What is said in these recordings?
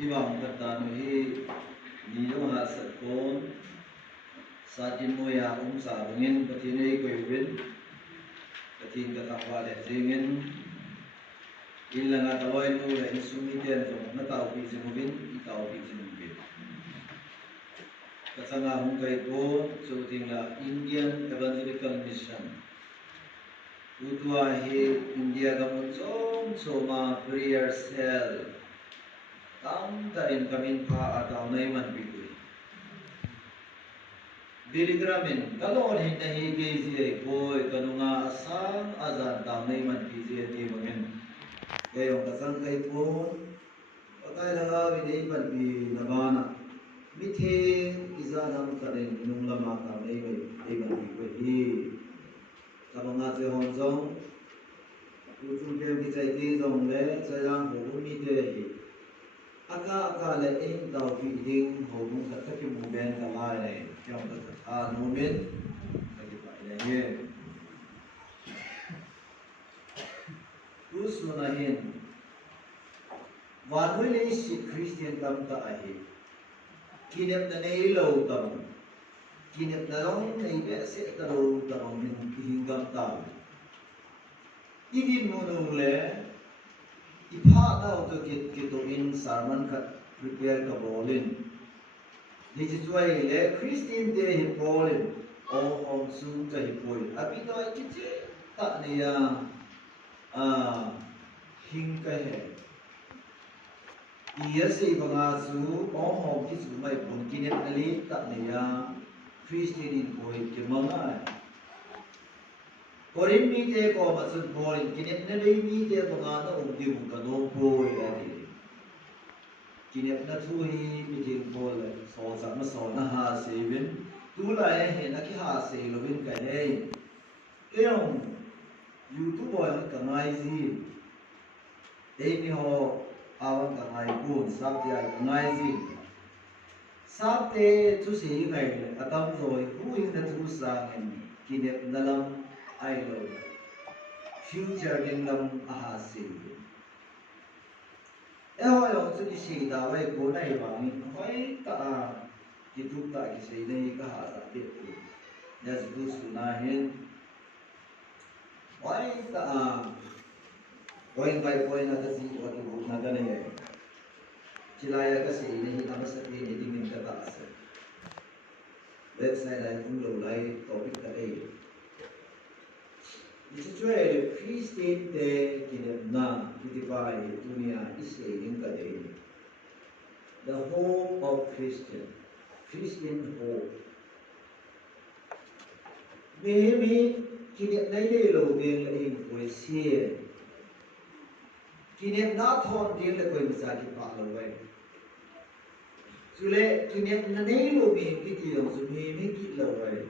Ibang kata nuhi niyo ha sakon sa timoya sa bangin patinay ko yun patin katakwa le jingin ilang ataway mo la insumitian so nataw pi sinubin itaw pi sinubin kasanga hong kay ko so tingla Indian Evangelical Mission utwa he India gamon soma prayer cell tam tarin kamin pa ataw na iman bigui Diligramin, kalau orang hindi higay boy kanunga asam azan tam na iman bigui di mangin kayong kasang kay po patay lang awin ipan bi nabana mithe izanam karin nung lama tam na iman bigui Sabanga se honzong utul pem ki chai ti zong le sayang ho mi te hi aka le in tau pi ding ho mu sa ta ki mu ben ka lai le kyang ta ta no min ka ki pai le ye us no na hin wan hui le si Christian tam ta a hi kinep na nei lo tam kinep na long nei be se ta lo tam min hingam tam idin mo nung le ipha na to kit to in sermon kat prepare ka bolin ni chi chuai le Christian de hi bolin o om sum ta hi poi abi to ai chi ta ne ya hing ka he iya se ba nga su o hom ki su mai pon kinep na li ta ne ya Christian in poi ke manga Korin mi te ko masun borin kinep na lay mi te mga na umdi mong kanong boy ati. Kinep na tuhi mi te bol so sa maso na ha sevin tula he na ki ha se lovin ka he. Kayong YouTube boy ang kamay zi. Day mi ho awang kamay kun sabti ay kamay zi. Sabte tu si ngay atam zoy huing na tu sa kinep na lang I know future din lam ahasi. Eho yung su isi dawai ko na ibangin hoy ta kituk ta kisi nei ka hasa dit. Jas du sunahin. Hoy ta point by point na kasi o tu na ganay. Chilaya kasi nei na sa ni din ka ta asa. Website ay kung lo lai topic ta ay. Israel Christian de kinebna kitipai dunia Israel kadai. The hope of Christian hope. Maybe kineb nai de lo de la in poesia. Kineb na thon de la koi masa ki pa lo wai. Sule kineb na nei lo bi ki lo su me ki lo wai.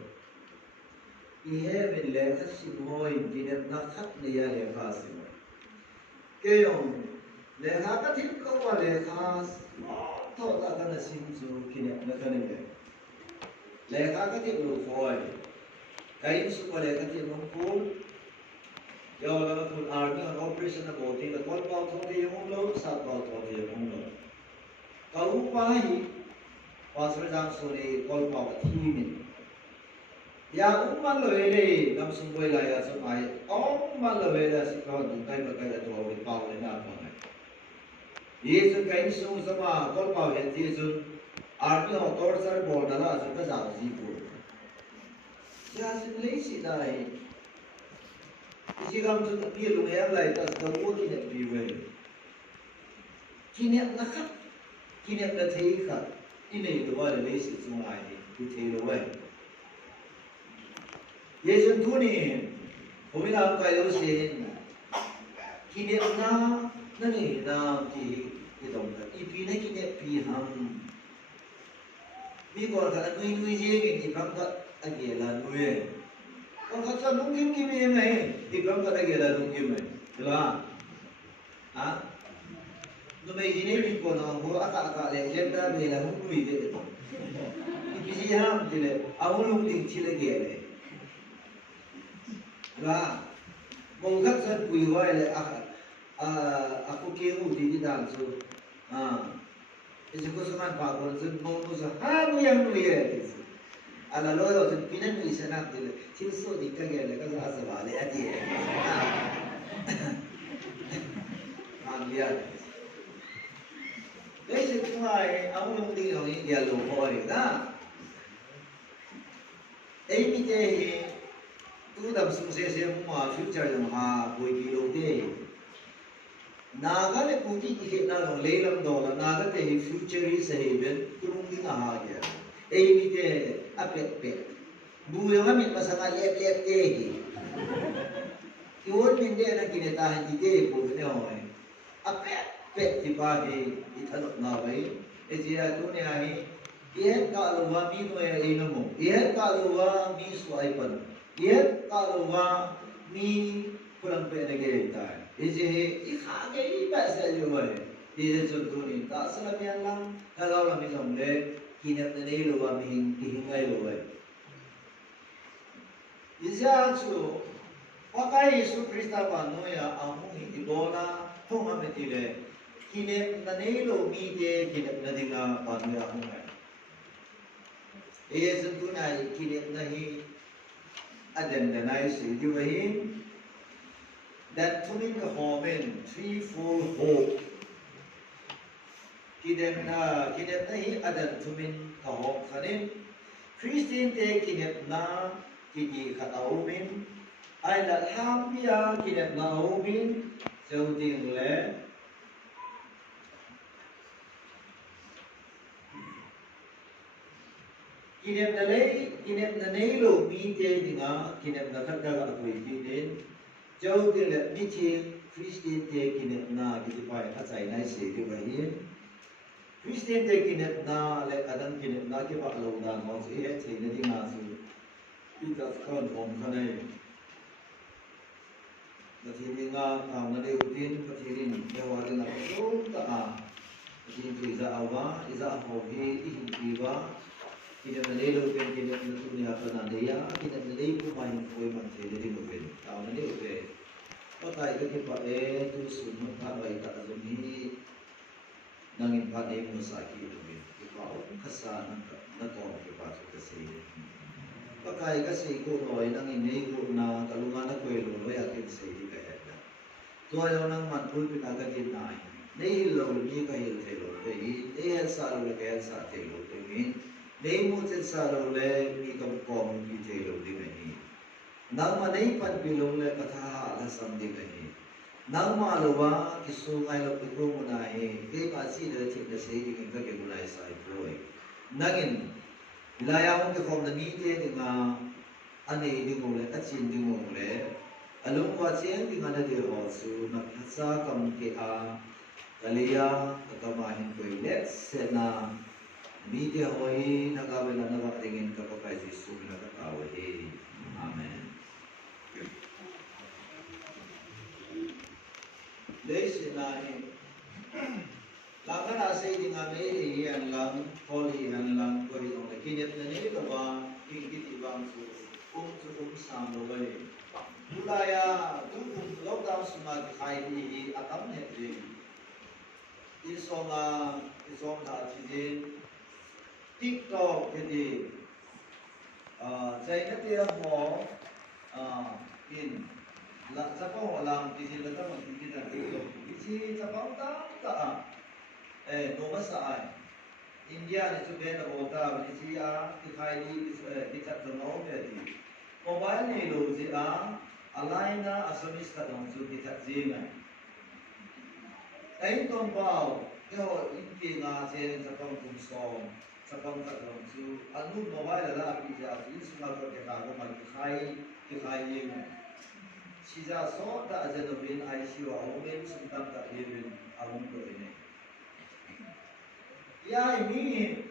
Ihe min lekha simoy kinep na khat niya lekha simoy. Kayong lekha ka tip ko wa lekha to ta ka na simsu kinep na kanime. Lekha ka tip lo foy. Kain su ko lekha tip mo ko. Yo la ko army on operation na boti la kol pa to de yung lo sa pa to de yung lo. Kau pa hi pasal jang su ni kol pa thi min. Ya umman lo ele nam sung boy la ya so ai umman lo ele si ko dun kai ba kai to wi pa le na pa ngai yesu kai sung sama kol pa he yesu army ho tor sar bo da la so ka sa ji ko ya sin le si dai isi gam su pi lu ya lai ta da wo ki ne pi we ki ne na khat ki ne da thei khat ine do wa le si sung ai ki thei lo we 예전 돈이 고민하는 거예요. 기념나 너네 나기 이동다 이 비네 기념 비함 미국 가서 누이 제게 이 방가 아기라 누에 가서 농김 김이네 이 방가 아기라 농김에 그라 아 너네 지네 미국은 뭐 아까 레전드 베라 누이 데 이 비지함 지네 아무런 ting 치레게 là mong khắc sơn quỳ gọi là aku kêu thì đi đàn rồi Itu ko seman pa ko zun mo mo sa ha mo yang no ye. Ala lo yo zun pinan ni sana de til so di ka ge le ka sa sa ba le ati. Ang ya. Đấy thì cũng là ông không đi rồi giờ lùi hồi đó. Ấy như thế thì tôi đâm xuống xe mà future dùng hà buổi kỳ đầu tiên. Naga le puti ki na lo le lam do la naga te future is heaven turung ding aha ya. Ấy như thế apet pet. Bu yang amit pasanga lep lep te hi. Kiwon min de na kinetahan ti te po ne hoy. Apet pet ti ba hi ithalok na bai. Ejia tu ne ahi Ihet kaluwa mi no ya inamu. Ihet kaluwa mi suai pan. Ihet kaluwa mi pulang pe nage tai. Ije ikha ge ba sa jo ba. Ije contoh ni tak selamian lang kalau lang isam le kinat ne lo wa mi hingai lo ba. Ije chu pakai Yesus Kristus ba no ya amu hi ibona thong ametile kinat ne lo mi de kinat na dinga pa no ya hungai. Ia tentunya kini nahi adan danai sejuk ahin dan tumin ke homen threefold hope kini nahi adan tumin ke hope kanin Christian te kini na kini kataumin ai la hampia kini na umin jauh le kinep na nei lo mi te dinga kinep na khat ka ko ti den jau de le mi chi Christian te kinep na ki pa ka chai nai se de ba hi Christian te kinep na le adan kinep na ki ba lo da mo se he che ne dinga su pi ka kon hom kha nei na ti dinga ta na de utin ka ti rin de wa de na so ta a ti ti za awa iza ho hi ti hi ba kita menelu kan kita menentukan apa nanti kita menelu main kue macam jadi mungkin tahun ini oke. Pakai ke kita tu semua tak baik tak azumi nangin pada musaki mungkin kita kesan nak kita tu kesini. Pakai ke seiku noi nangin neiku na kalau mana kue lo yakin sei kaya. Tua yang nang mantul kita kerja naik. Nei lo ni kaya lo tapi ni asal lo kaya asal lo tapi Nei mo chen sa lo le mi kam kom ki te lo di mai. Nang ma nei pan pi lo le katha la sam di mai. Nang ma lo wa ki su ngai lo pi ko mo na he. Ke pa si le chi de se di ka ke mo lai sai pro. Nangin la ya mo ke kom na ni te di nga ane di mo le a chin di mo le. Alung wa chen di nga na de ho su na sa kam ke a kaliya katamahin ko let se na Media hoy nakabila na makatingin ka pa kay Jesus na katawahi. Amen. Dahil sinahin, laka na sa hindi nga may iyan lang, kolihan lang, ko itong nakinit na nila ba, hingit ibang kung samo ba eh. Bulaya, kung lockdown sumagkay ni atam na rin. Isong na atidin, TikTok jadi saya kata mo in la sa ko lang kisi la ta mo kisi ta TikTok kisi sa pa ta no masa India ni tu ben bota kisi ki khai ni ki chat no be di mobile ni lo ji alaina asamis ka dong su ki chat ji na ai ton pao yo in ki nga chen sa pang kum song Sapang kadang su anu mobile la apija su semua kerja ko mal khai ye sija so ta aja no bin ICU au ben sentam ta ye bin awung ko ini ya ini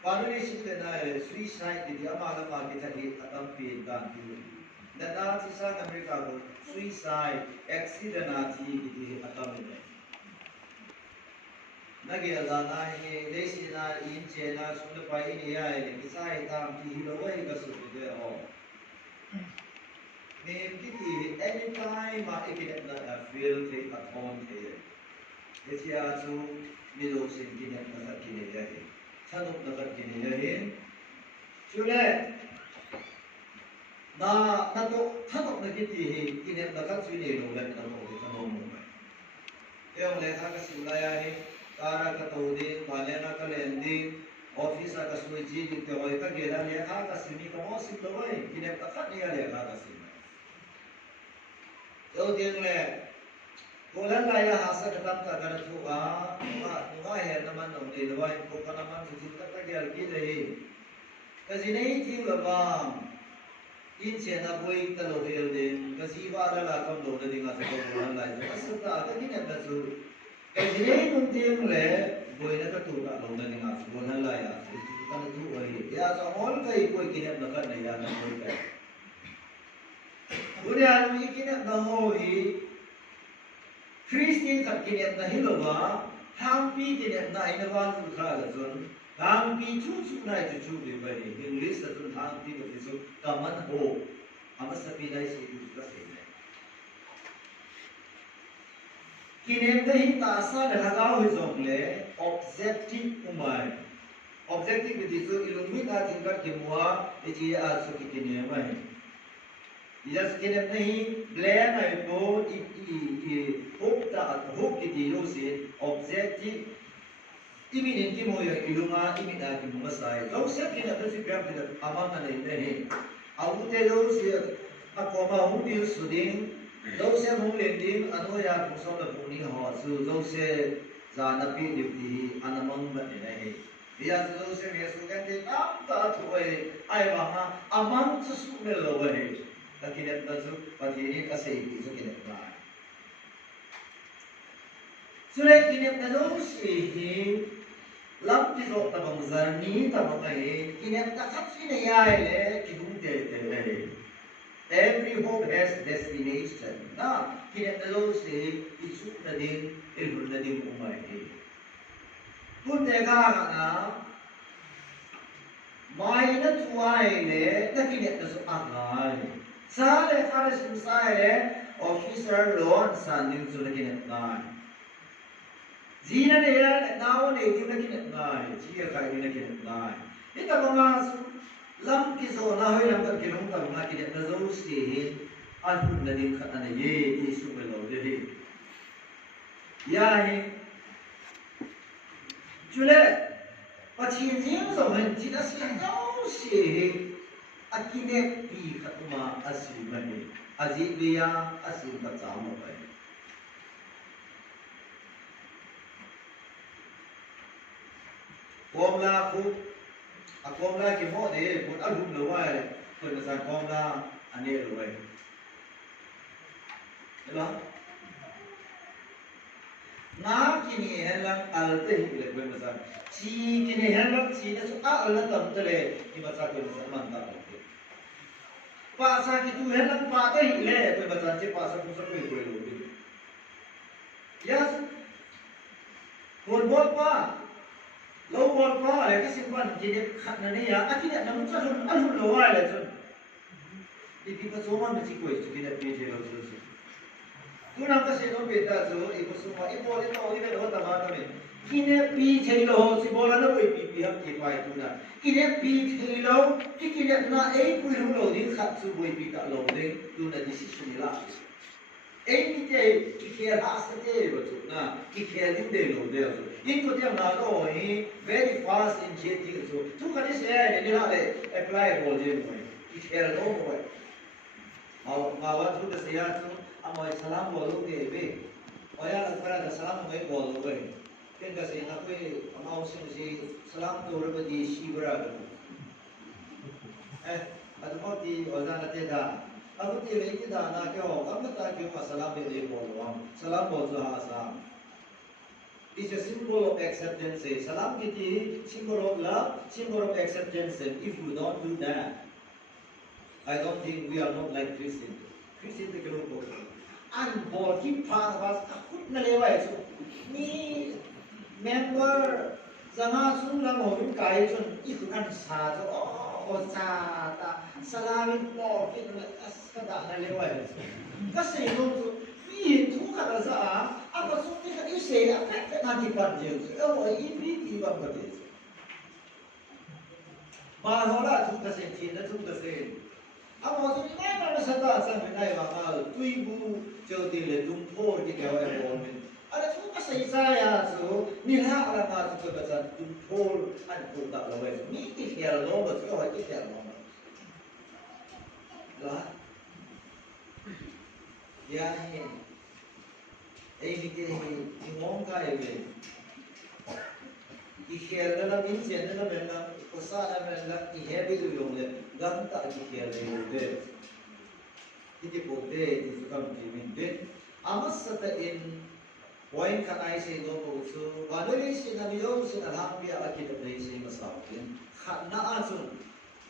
baru ni sih na suicide di amala ma kita di atam pi dan di dan sisa Amerika ko suicide accident ati di atam ini Nagi alana ini desi na ince na sudah pai ini ya ini kisah hitam di hilawai kasutnya oh. Maybe anytime ma ikinat na feel take at home here. Asia chu middle sin kinet na kat kini yahi chanuk na kat kini yahi chule na to chanuk na kiti hi kinet na kat sini lo len na to di kanom mo mai yung lekha ka silaya hi kara ka tawdin malena ka lending office ka suji di te hoy ka gela lekha ka sini ka mo sim lo mai kinet na kat niya lekha ka sini yo ding le Bulan laya hasa ketam kagana tuwa, nunga her naman nung nilaway ko pa naman susukat na gyalki dahi. Kasi naiting labang, inche na buhay talohil din, kasi iba alalakam doon na din nga sa bulan laya. Kasi taga ginap na su, kasi nung ting le, buhay na katuka doon na din nga sa bulan laya. Susukat na tuwa hi. Kaya sa all kay buhay ginap na kan na yan ang buhay kay. Bulan may ginap na hohi, Christian kat kinet na hilawa, hampi kinet na inawan tu kala zon, hampi cucu na cucu di bani, English na zon hampi kat isu kaman ho, amas sapi na isi itu juga sih. Kinet na hi tasa na lagaw hizong le, objective umay, objective kat isu ilumit na tingkat kimua, iji asu kikinya mai. Yes, kinet na hi blend ay po hope kiti lusi objective iminin ki mo yung ilunga imina ki mo masay so set kina kasi grab kina amang na hindi awu te lusi ako ma humil suding so se mo lending ano ya kung sa na puni ho so se zana pi dipti anamang ba ni dia so se me so kan te tam ta tuwe ay ba amang sa sumel lo ba ni kinet na so patini kasi so kinet ba Surat kinet na dong sihi, lam pisok tabang zarni tabang ay kinet na kat sinayay le kidung te. Every hope has destination. Na kinet na dong sihi, isuk na din, ilhul na din umay. Kung teka na, may na tuway le, na kinet na so agay. Sa le karas yung sa le, officer loan sa din so na kinet na. Zina ne ya nawo ne di na kinat ngai chia kai di na kinat ngai ita mga lam ki zo na hoy lam ka kilong ta mga kinat na zo si an na din khat na ye isu me lo de ya hi chule pachi jing zo hen chi na si zo si akine pi khatuma asu mani aji biya asu ka chamo bai Komla ku, komla ki mo de, pun alhum lawai, pun masan komla ane lawai. Ela, na kini helang alte hile pun masan, si kini helang si na so alat tam tele, di masan pun masan mantap lagi. Pasa kitu helang pate hile pun masan si pasa pun sa koi koi lagi. Yes, pun pa. Lâu bol pa le kasi ban kini khat na niya akina namun sa alhum lawai le chun di pi pa soma ma chi koi chu kina pi je lo chu tu nam ka se no pe ta so i ko soma i bol to i le ho ta ma ta me kina pi je lo si bola na oi pi ham ki pai tu na kina pi je lo ki kina na ei pui lu lo din khat su boi pi ta lo de tu na decision la ei te ki kher as te lo chu na ki kher din de lo de so into them na lo hi very fast in getting so tu kan is ni la le apply bol je mo ki kher lo mo ma wa tu de sia tu amoy salam bol ke be oya la para da salam mo bol lo be ken ka se na ko amao si salam to ro di shibra adu mo ti oza na te da abu ti le ti da na ke ho kam ta ke ma salam be le bol lo salam bol zo ha sa is a symbol of acceptance. Salam kiti symbol of love, symbol of acceptance. If you don't do that, I don't think we are not like Christians. Christians take a look at and ball keep part of us. Akut na lewa eso. Ni member zama sun lang ho yung kaya chun ikukan sa so o sa ta salamin po kin na kada na lewa eso. Kasi nung tu ka sa apa so ni ka is xe affect na ki pan je o I bi ki ba ba de ma ho la thu ka sen chi na thu ka sen amo so ni mai ma sa ta sa me nai ma ma tui bu jo ti le tum pho ki ka wa mo men ada thu ka sai sa ya so ni ha ala ma so ka sa tum pho an ko ta lo we ni ki ya lo ba so wa ki ya lo la ya ni ei mi ke ni mong ka e ve ki khel na min chen na ben na ko sa na ben na ki he bi lu yong le gan ta ki khel le de ki ti po de ti su kam ti min de amas sa ta in point ka ai se do ko su wa do le si na mi yo si na hang bi a ki de le si ma sa tin khat na a su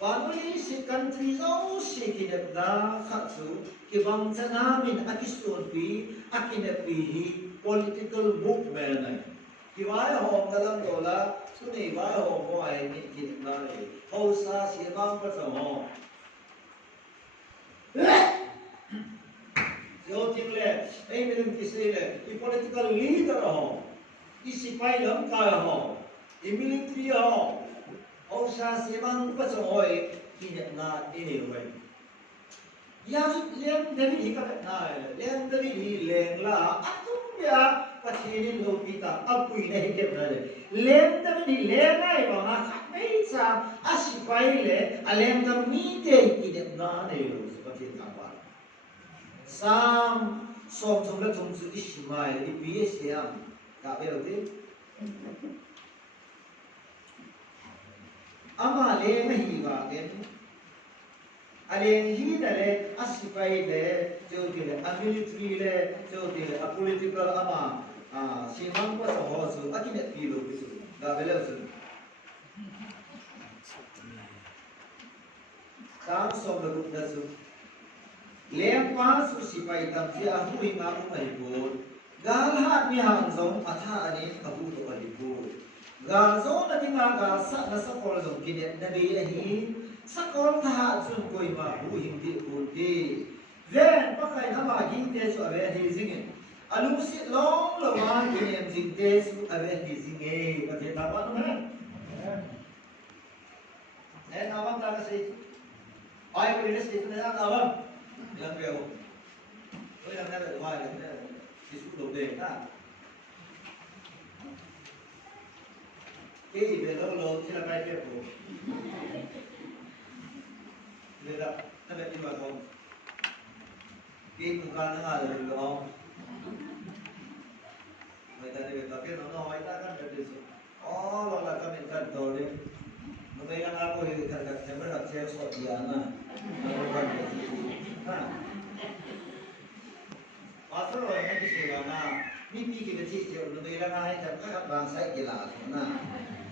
wa do le si country zo si ki de da khat su ki bang cha na min a ki su bi a ki ne bi political movement nai ki vai hom da lam do la su nei vai hom mo ai ni ki na le ho sa si bang pa sa ho yo ting le ei me lum ki se le I political leader ho I sipai lam ka ho I military ho ho sa si bang pa sa ho ki na ni ne wai ya lem David hi ka na lem David hi leng la atum ya pathin lo pita apui na hi ke na le lem David hi le nai ba ma khat nei sa asipai le alem ka mi te ki de na ne lo pathin ka ba sam som som la thum su ishmai I ps ya ka be lo ti ama le na hi ba gen aleng hi na le asipai le jo ti le military le jo ti le political ama simang pa sa ho su akine pi lo su ga bele su kam som lo na su lem pa su sipai tam si a hu ma ko mai ko gal ha mi hang zong atha ani abu to ali ko gal zo na ti ma ga sa na sa ko lo ki ne na bi a hi sakol tha sun koi ma hu hing di ku di ven pa kai na ma hing te su ave hi sing alu si long lo ma ki em sing te su ave hi sing e pa te ta ba no ne na wa ta ka sei ai ko ni sei na na wa lam beo oi lam na be wa ne ki su do de ta ke be lo ti la pai ke ko le da na be ti ma ko ke ku ka na ga le lo mai ta de ta ke no no ai ta kan de su lo la ka men kan do le no me la ko he ka ka se ma che so ti ana Pasal orang yang disebut na, mimpi kita cicil, lebih lama hai jam kan bang saya jelas na.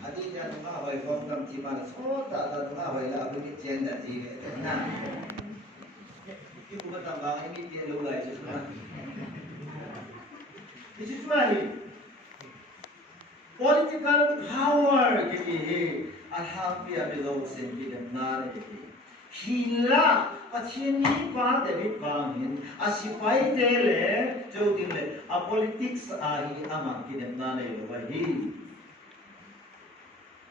Adi jangan lupa hoi form kam cipan, so tak ada lupa hoi lah, bukit cendera cilik na. Ibu bertambah ini dia lulai semua. This is why political power gitu he, alhamdulillah belum sendiri nari. Hila achini pa David bangin asipai tele jodile a politics ahi amang kidemna ne lohi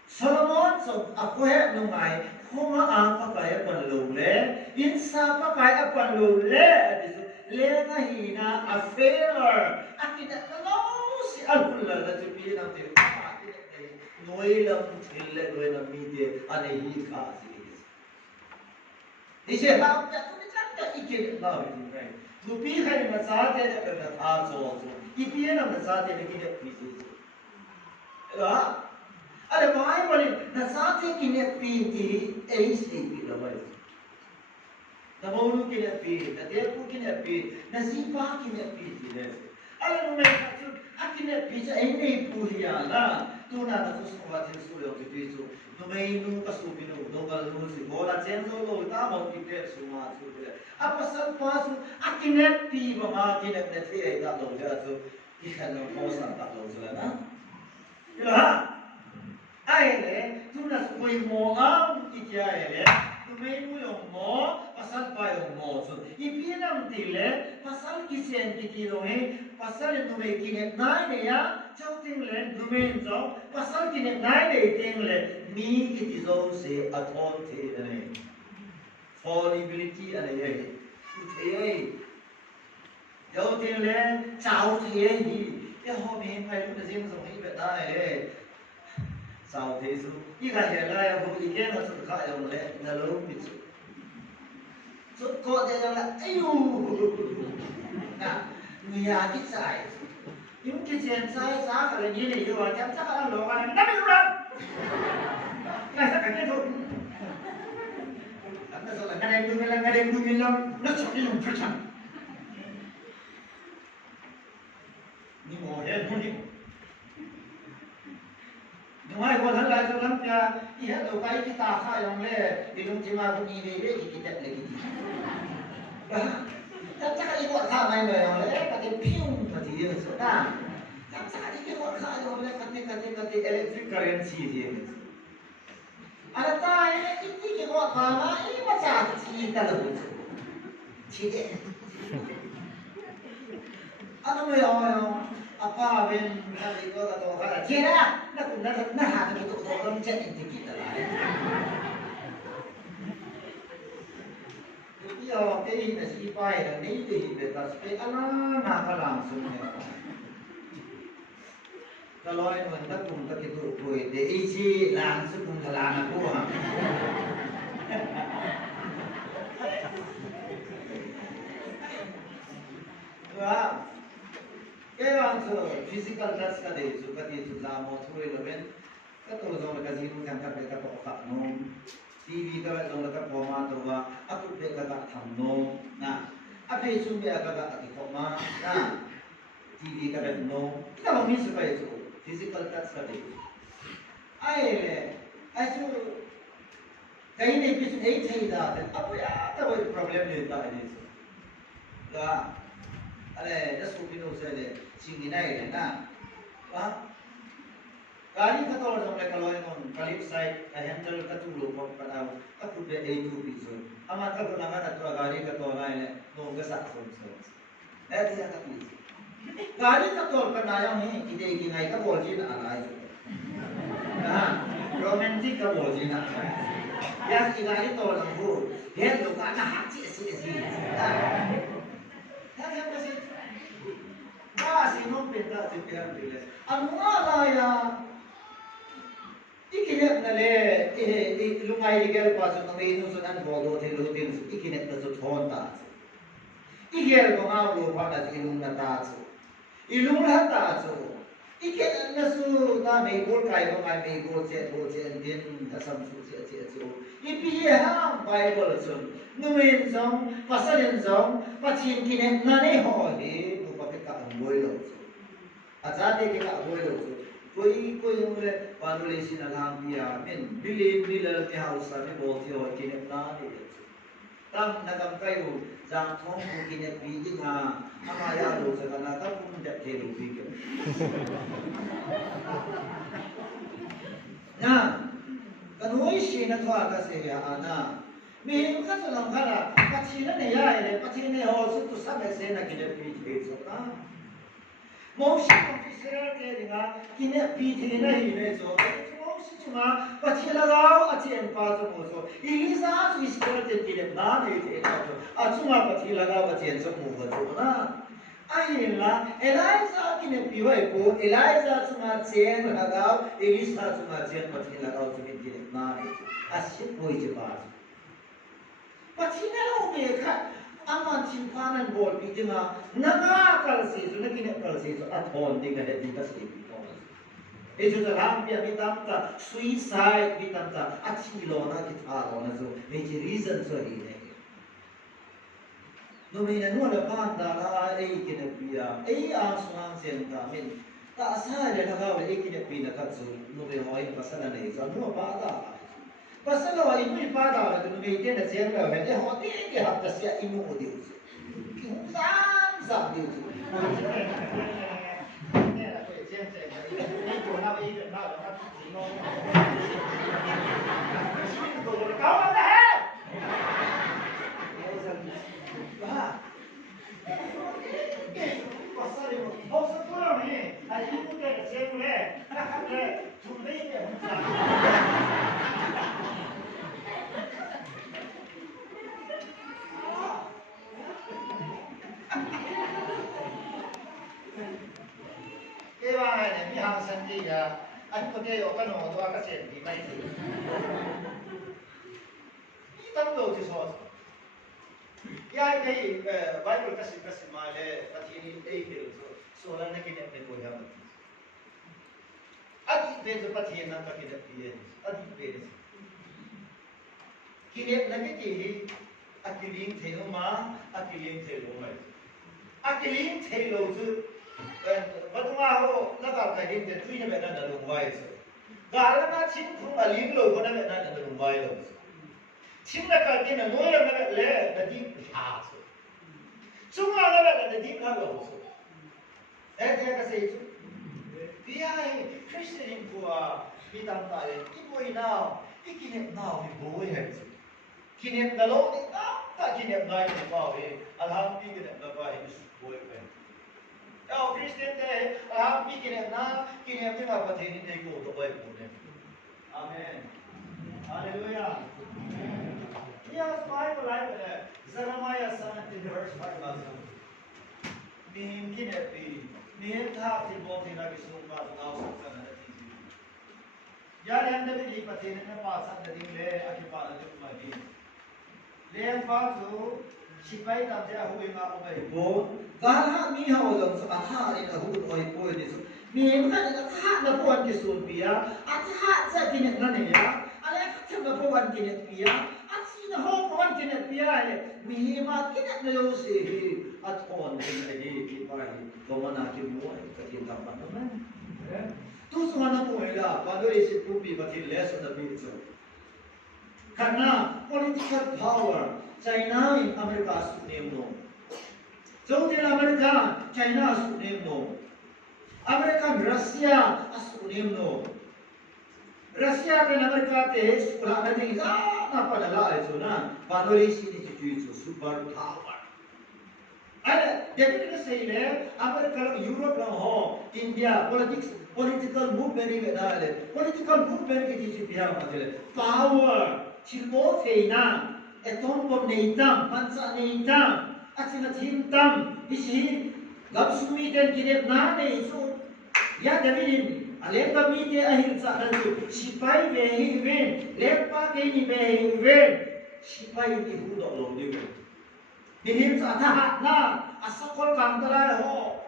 Solomon so akohe nungai khoma a pa kai pan lo le insa pa kai pan lo le adisu le na hina a failure akida no si alulla la jupi na te noilam thille noina mite ane hi kha इसे हम क्या तो नहीं जानते इके ना भी नहीं लुपी है ना साथे ने करना था सो इपिए ना साथे ने किने पीछे अरे भाई बोले ना साथे किने पीती ऐसे भी लवाई ना बोलू किने पी ना देखो किने पी ना सीपा किने पीती है अरे नो मैं कहती हूँ अकिने पीछे ऐने पूरिया ना तू ना तो उसको बात है सुलो के पीछे no may nung kasubino no kalmo si bola chenzo lo ta mo ki pe suma su de apa san pasu akinet pi ba ma kinet ne the da lo ja so ki khan no mo san ta lo so na ila ai le tu na su koi mo am ki kya le tu mấy mũi ông mỏ pasal pai ông mỏ số ipi nam tì lệ pasal kisen kiti rồi pasal itu mấy kine nai này ya cháu tiếng lệ dumen cháu pasal kine nai này tiếng lệ mi kiti zo se athon thế này fallibility này ấy thế ấy dấu tiếng lệ cháu thế ấy cái hôm nay phải lúc nào riêng giống như vậy đây sao thế chứ ý cái hiện nay không ý kiến là sự khai ông lệ là lâu bị sự chút có thể là ấy u nè người nhà biết sai những cái chuyện sai giá cái gì này rồi chắc chắc là lộ ra nó biết rồi này chắc cái thôi nó rồi là ngày đêm đuôi lắm nó chọn đi dùng phải chăng nhưng mà hết không đi nhưng mà có lần lại cho lắm cha đi hết đầu cái ta khai ông lệ đi đúng chỉ mà cũng đi về thì đẹp lại cái chắc chắc đi gọi khai mày mày ông lệ cái phiêu mà thì điên số na chắc chắc đi gọi khai ông lệ cái electric current gì ada ta ini cái gọi mà ini mà chả chỉ ta được chỉ đấy ano mo yun apa ben sabi ko kato ka kira na hata ko to ko chat din kita la yo cái là si pai là ní thì về ta sẽ ala na ka lang sun ne ka loi man ta kum ta ki tu koi de i chi lang su kum ta la na ko ha wow cái bạn số physical touch cái đấy số cái gì số làm một số rồi bên cái tổ giống là cái gì cũng chẳng cái cái bộ phận nó TV cái giống là cái format đó à cũng biết cái thằng nó na à phải chuẩn bị cái format na TV cái nó cái mà mình sẽ phải số physical touch cái đấy ai số cái này biết số ấy thấy ra thì à bây giờ tao có problem gì ta này số đó अरे दस रुपये नो से ले चिंगी नहीं है ना वहाँ गाड़ी का तो हम लोग कलोई नोन कलिप साइड का हैंडल का तू लोग पक पड़ाओ का कुछ भी A2 पीछे हमारा का पुराना का तो गाड़ी का तो ना है नोन का साथ सोच ऐसे या का पीछे गाड़ी का तो पर नाया है कि दे कि नहीं का बोलजी ना आना है हाँ रोमांटिक का बोलजी ना या कि गाड़ी तो ना हो ये लोग का ना हाथ ऐसे si non pensa si perde annuala ya ikinet na le lungai ligel pa so ngai no so nan bodo the lo tin so ikinet na so thon ta igel ko ma lo pa na si lung na ta so ilung la ta so ikinet na so na me bol kai ko mai me bol che din na sam su che so ipi ha bible so numen song pasalin song pachin kinet na ne ho he boy lo azade ke ka boy lo koi hore valuation alam dia men billion ke house ase bol thi ho ke na ne tam nagam kai ho jang thong ko ke ne bi ji nga ama ya lo sa kana ka pun de ke lo bi ke na kanoi shi na thwa ka se ya ana me ka so lam khala ka chi na ne ya le ka chi ne ho su tu sa me se na ke ne bi ke so ka most officer ke dinga kine pi the na hi ne so most chuma pachi lagao achen pa so mo so ilisa su iskor te kine na ne the na so achuma pachi lagao achen so mo so na ai la eliza kine pi wai ko eliza chuma chen lagao elisa chuma chen pachi lagao so kine na ne asin koi je pa pachi na lo me kha aman simpanan bol bijima nakakal si so nakinakal si so at hon di ka hedi ka si bitaw e so dalam pia bitamta suicide bitamta at silo na kitaro na so may reason so hi ne no may nanu na panda na ai kinapia ai asman sen ka min ta asa le na ka ai kinapia ka so no may hoy pasala ne so no pa da pasal awal itu ibadah lah tu media nak siapa lah, dia hoti dia hak tersiap imu dia, kihusan sah dia. Ni lah kau yang siapa, ini kau nak ini nak nak sino. Kau mana cái ba này này mi hàng sân gì à anh có thể ở cái nổ đó cái chuyện gì mấy thứ tâm đồ thì sao ya cái Bible cái gì mà le cái gì đây cái số là cái này cái gì vậy adi về cho cái gì nó cái gì adi về cái này là cái gì akilin thelo mà akilin thelo mà akilin thelo chứ vẫn nga ho nó gặp cái điểm để truy nó bị nó lùng vai chứ gà nó chín không là liếm lồi của nó bị nó lùng vai rồi chín là cái nó nuôi nó bị lẽ nó đi hạ chứ chúng nó bị nó đi hạ rồi chứ thế cái gì chứ vì ai Christian của bị đâm tại cái buổi nào cái kỷ niệm nào thì bố hết chứ kỷ niệm là lâu thì ta kỷ niệm này thì bảo về alhamdulillah kỷ niệm là vậy bố hết Now Christian day, kỷ niệm như là thế này của tụi bay của này. Amen. Hallelujah. Yes, Bible lại vậy. Jeremiah 17 verse 5 là mình kỷ niệm mình tháp thì bộ thì là cái số mà tụi tao sống sang là gì. Giờ em đã bị bắt thế nên mà sang là đi lệ, anh phải là được mà đi. Lệ phát số sipai tam dia hu inga oi bo gala mi ha o dong sa tha ina hu oi bo ni so mi ma na tha na bo an ki sun pia a tha za ki na ne ya ale ka tham na bo an ki ne pia a si na ho bo an ki ne pia ye mi ma ki na yo se hi a thon ki ne hi ki pa hi bo ma na ki mo ai ka ti ta pa no na tu so na bo la pa do ri si tu pi ba ti le so na bi so karena political power China in America sunem no. Jauh Amerika China sunem no. Amerika Russia sunem no. Russia dan Amerika te sekolah nanti apa adalah itu na. Panoli sini itu super power. Ada jadi kita sehingga Amerika Europe lah ho India political movement ini ada political movement itu dia macam power cilmo feina eton pom neitam mansa neitam aksina timtam isi gamsumi dan kinep na ne isu ya davidin alemba mi te ahil sa kantu sipai vehi ven lepa ke ni vehi ven sipai ni hu do lo ni him sa tha na asakol kam tala ho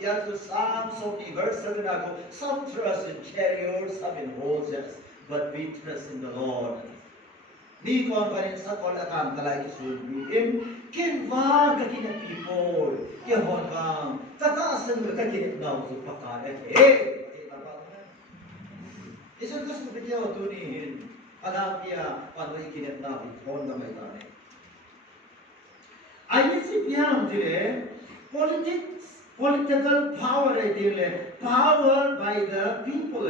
ya to Psalms of the verse 7 ago some trust in chariots some in horses but we trust in the Lord ni kon kanin sa kon akam kalai kisul in kin va ka kin people ke hon kam ta ta san ka kin naw su paka he ta ba na isun ka su video tu ni hin ana pia panoi kin na bi hon na mai ta ne ai si piam dire political power dire power by the people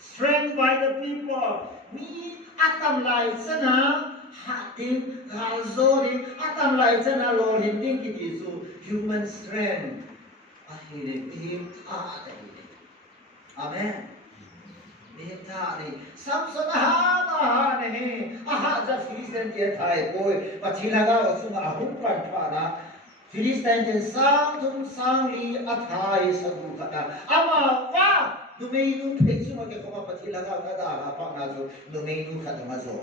strength by the people mi atam lai sana hatin galzori atam lai sana lord hinting kiti su human strength ahire him tha dai amen him tha dai samson ha nahi aha ja philistine dia thai koi pathila ga sunga ahum kan pha na philistine den sang li athai sadu kata ama wa Numenu peksu ma ke koma pati laga ka da apa na zo numenu kata ma zo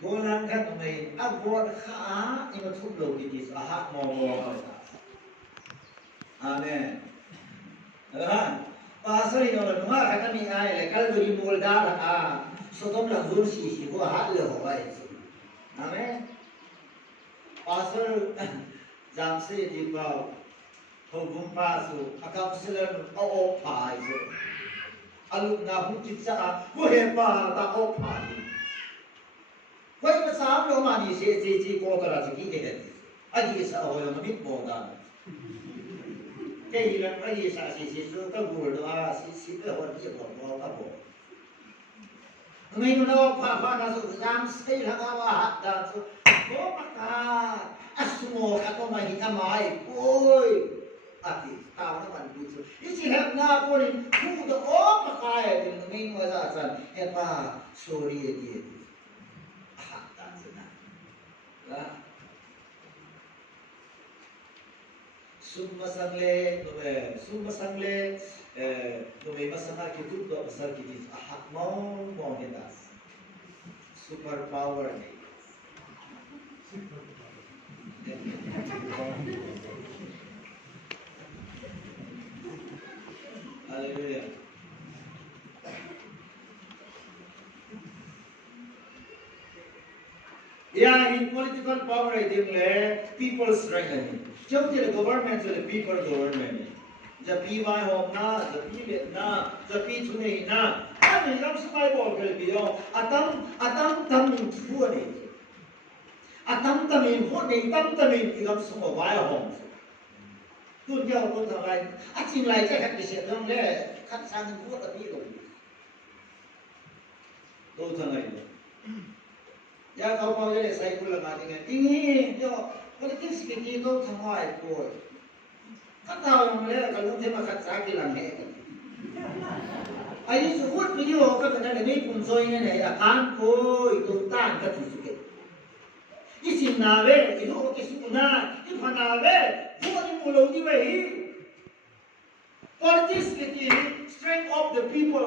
golan ka numei agor kha imo thup lo ki dis aha mo amen amen pasri no no ma kata mi ai le kal duri mol da la sodom la zur si ko ha le ho ai amen pasal Jamsi di bawah, hubung pasu, akam silam au pai so. Aluk na hujit sa, kuhepa ta au pai. Koi masam lo mani se ko tara ji ke he. Aji sa ho yo mami bo da. Ke hilang aji sa si so ka gul do si ke ho ji bo bo ka bo. Ngai no pa na so jamsi la ka wa hat da so. Ko maka asmo kato mahi amai oi ati tahu na man bujo isi hep na pori kudo o pakai din ngai mo sa san hepa sorry di ah ta sana summa sangle summa sangle nome masanga ki tu do asar ki is ahak mo hidas super power ni hallelujah yeah in political power I think people strengthening just the government to the people government the people home na the people na the people ne na anh làm sao phải bỏ cái điều atam tam mình thua này atam tam mình hốt này tam tam mình thì làm sao mà vay home tuân theo tuân theo lại chính lại cái khách sẽ không lẽ khách sang thua tập đi rồi tuân theo này ya kau mau jadi saya pula nggak dengan ini yo politik seperti itu semua itu kan tahu yang leh kalau dia makan sakit langit ayo sebut video kan ada ni pun soalnya ni akan itu tan kan susuke isi nawe itu oke sukuna itu nawe bukan yang mulau di bayi politik seperti strength of the people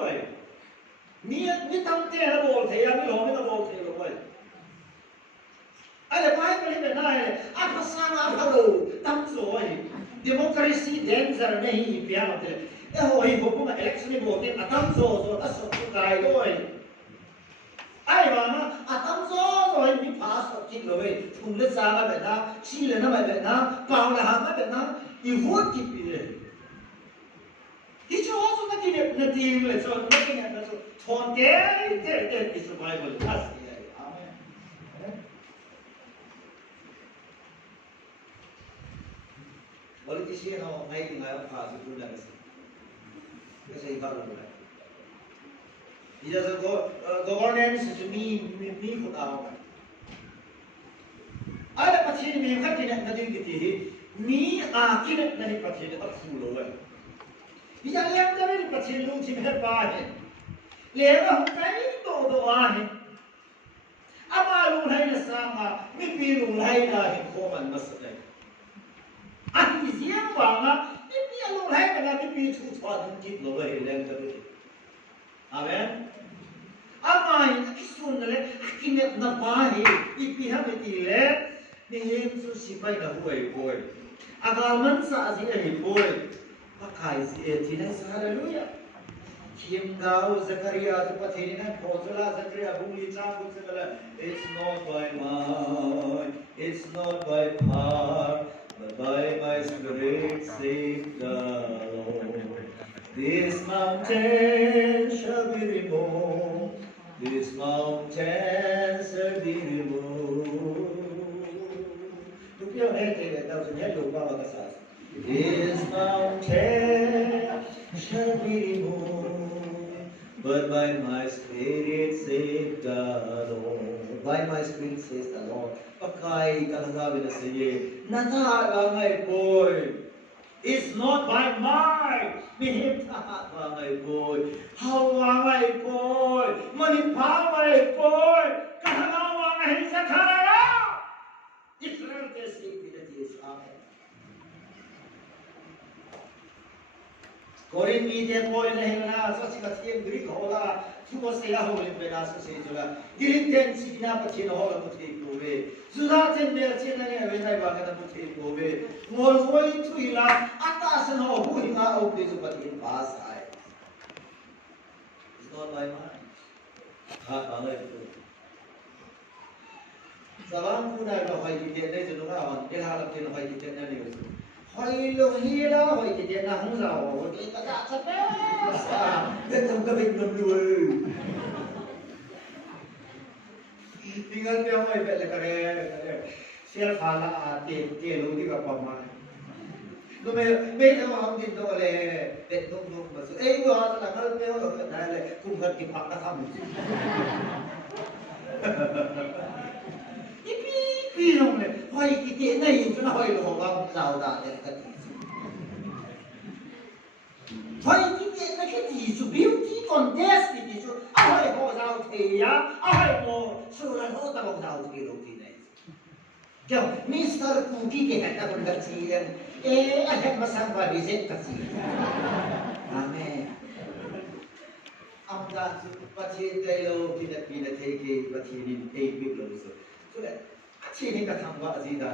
ni tampil ada bol saya ni loh ni tak bol saya loh ada baik ni benar apa sana apa lo tam soai demokrasi danger नहीं प्यार होते हो ही हुकूमत इलेक्शन में बोलते अतम सो असो काय लोई आई वाना अतम सो लोई मी पास की लोई तुमले सागा बेना चीले ना बेना पावला हा बेना ये वोट की पीले इचो also ना की ने टीम ले सो ना की ने सो थोंके ते इस बाइबल पास politician ho ngay thì ngay phá sự tu làm cái gì vào rồi bây giờ governance is me put out ada pathin me khat tin na din ki ni a kin na ni pathin ta fu lo bây giờ em ta ni pathin lu chi me pa he le ga hum kai do a he ama lu hai na sama mi pi lu hai na he ko man mas anh riêng vào mà cái bia luôn hay là cái bia chú cho đến chít nó về lên cho đi, amen. Amai cái xuân này cái này nó phá hi, cái bia hay cái gì đấy, nên hiện số sĩ phải là huề huề, agaman sa gì là huề, pakai gì thì này hallelujah. Kim gao Zakaria tu pati ni kan khosla Zakaria bumi cha bu segala it's not by might, it's not by power. But by my spirit, save the Lord. This mountain shall be removed. This mountain shall be removed. Lúc yêu hết thì người ta sẽ nhớ đủ bao cái sao. This mountain shall be removed. But by my spirit, save the Lord. By my spirit, says the Lord. Pakai kalagawi na siye. Natala ngay boy. It's not by might. Mihim taha ngay boy. Hawa ngay boy. Manipa ngay boy. Kahalawa ngay Zakaria. Israel testing pinagis. Amen. Korin media boy na hina. So sigatiyang Greek hola. Sumo saya holim benas se jula. Dirinten sina pachin hola puthi kowe. Zudaten me chena ne venai ba kana puthi kowe. Mor voi thuila atasan ho huinga au pe ju patin pas ai. It's not by mind. Ha bangai tu. Salam punai ba hoi kiten dai ju nga wan el halam tin hoi kiten na ne. Hoi lo hila hoi kiten na hung sao. Ti ta sa pe sa. Để trong cái bình luận đuôi tinggal dia mau ibet lekare sial fala te lu di kapal mana lu me sama orang di tu le bet tu masuk gua tak kalau me orang dah le kumhat di pak dah kamu ipi dong le hoi kita ni tu nak hoi lu orang giàu dah le kat hoi kita nak kita tu beauty contest di tu hoi ho giàu thì ya hoi ho surat ho tak giàu thì lu di ni. Jom, Mister Cookie ke kata benda cian, anh hết mà sang và đi dễ thật gì amen ông ta bắt chi tay lâu thì là thấy cái bắt chi đi thấy biết lâu rồi cho nên chỉ nên cái thằng vợ gì đó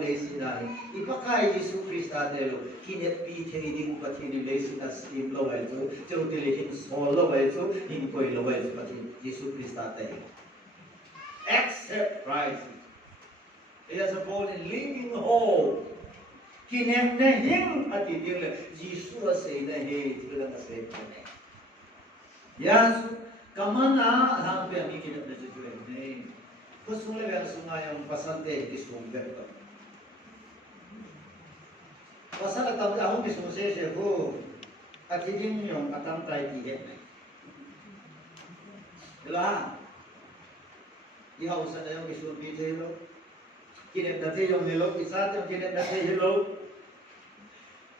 lấy gì đó ít bắt cái Giêsu Christ tay lâu khi nếp bị thấy đi bắt chi đi lấy gì đó sim lâu vậy rồi cho nên lấy hình sol lâu vậy rồi hình coi lâu vậy rồi bắt chi Giêsu Christ tay accept Christ he has a born in living hope khi nếp này hình ở thì tiếng là Giêsu sẽ này thì là sẽ này Yes, kamana hampe ami kinap na jujuin ni. Kusung level sungayang pasante kisung berto. Pasal atam ahong kisung se ko atiding yung atam tay tiget. Dela. Ihaw sa yung kisung bitelo. Kinap na te yung nilo isat yung kinap na te hilo.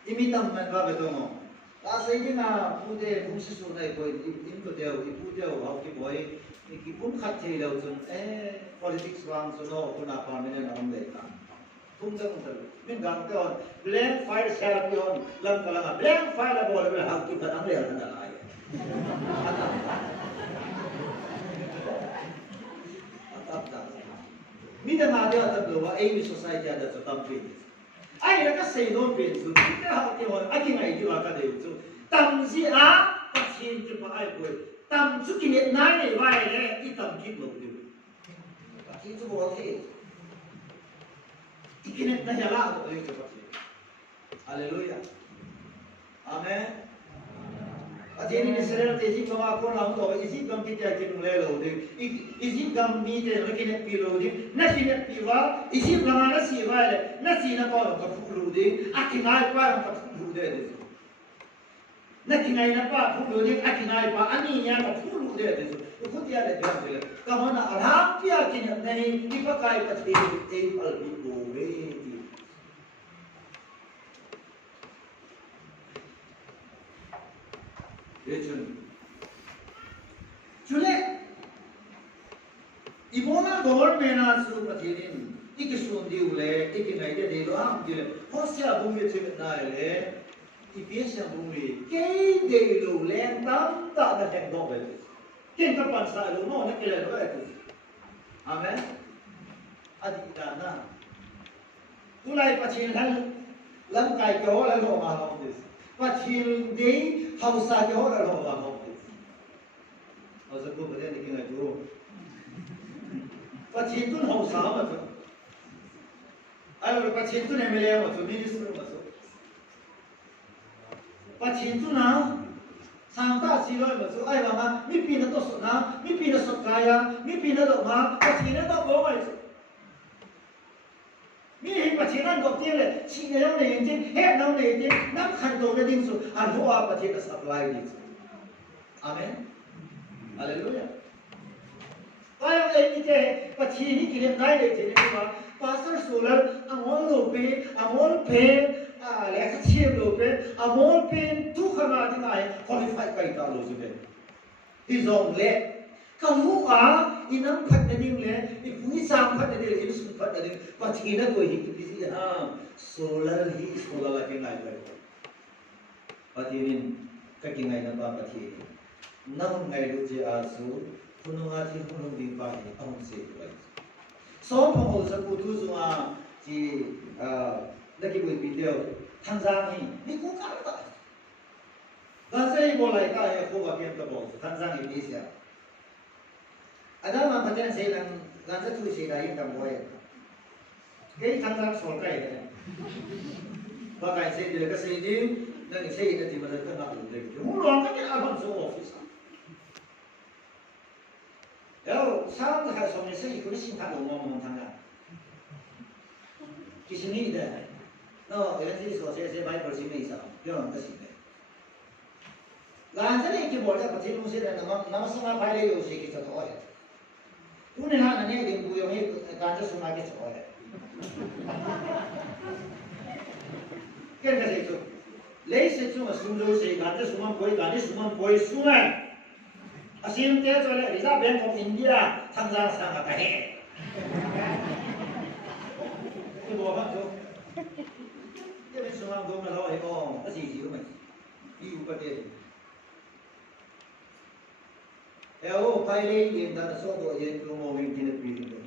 Imitam man ba beto mo? Kasi hindi na pude kung sisunay ko into daw ipude ako kiboy ikipun khathe daw sun politics wang suno kuna permanent ang beta tumda min gang ko blank fire champion lang kala blank fire bol bel hak ki kadang le na dalay atap mi da ma dia tab lo wa ai society ada so tam ai là cái xây đôi biển số cái học thì hỏi ai ngày thì là cái điều số tầm gì á bắt xin cho bà ai quên tầm chút kỷ niệm này vài này ít tầm kịp lục điều bắt xin cho bố thế kỷ niệm này là một cái cho bắt xin Hallelujah Amen ở trên này sẽ là cái gì mà con làm rồi cái gì cầm cái trái kim lê rồi thì cái gì cầm mi thì nó cái này pi rồi thì nó cái này pi vào cái gì làm nó xì vào đấy nó xì nó bao cái phụ rồi thì cái này qua cái phụ rồi đấy nó cái này nó qua phụ rồi thì cái này qua anh ấy cái phụ rồi đấy cái phụ thì là cái gì cái mà nó hấp kia cái này cái cái thì cái al bị bồ về Chule Ibona government su pathirin ikishun diule ikingai de dilo am dile hosya bumi chimit na le ipiesa bumi ke dilo len tam ta da heng do ve ken ka pan sa lo no na kele do et amen adi dana tulai pachin hal lam kai ko la lo ma lo dis pachin de hausa ko la lo ma lo 어서 그 버전 느낌을 주로 빠친돈 하우사 맞죠 아유 빠친돈 에밀리아 맞죠 미니스트로 맞죠 빠친돈아 상다 지로 맞죠 아이 마마 미피나 또 소나 미피나 속가야 미피나 도마 빠친은 또 뭐 말이죠 미히 빠친은 또 뛰래 신경 내지 해 나오네 이제 남 칸도는 딩수 안 호아 빠친의 서플라이 딩수 아멘 Hallelujah. Kaya ay ite pachihi kine nai le chene ba pastor solar amol pe lekha chhe lope amol pe tu khana dinai qualify kai ta lo jube hi zong le kamu a inam phat na ding le ipuni sam phat na ding isu phat na ding pachihi na ko hi ki ha solar la ke ngai ba patihin ka ki ngai na ba patihi nang ngày lúc chị số phun hoa thì phun đi vào thì ông sẽ vậy số phòng hồ sơ cụ thu dùng chị đây cái buổi video tham gia thì đi cũng cả vậy và sẽ bỏ lại cái khu vực kia cái bộ tham gia thì đi sẽ ada mà bây giờ sẽ làm làm rất thui sẽ là những tầm bồi cái tham gia số cái này và cái sẽ được cái sẽ đi nên sẽ là thì mà được cái nào được muốn làm cái album số office 여러분 사람들 할 수 없는 세계 그런 신탁을 못한다. 기신이데 너 에반젤리스트 제 바이블 지면 있어. 이런 것인데. 나한테는 이렇게 뭐래 버티 무시는 남아서만 발레 요식이 더 더해. 오늘 하는 애들 무용이 간접 수막이 더해. 그러니까 이제 레이스 중에 숨조시 간접 수만 보이 간접 수만 보이 수만 Asim te cho le Reserve Bank of India tham gia sang cả hệ. Cái bộ phận chú. Cái mang tôi mà lo hay không, nó gì mày, đi qua tiền. Eo, phải lấy tiền ta số độ tiền của mình chỉ được tiền thôi.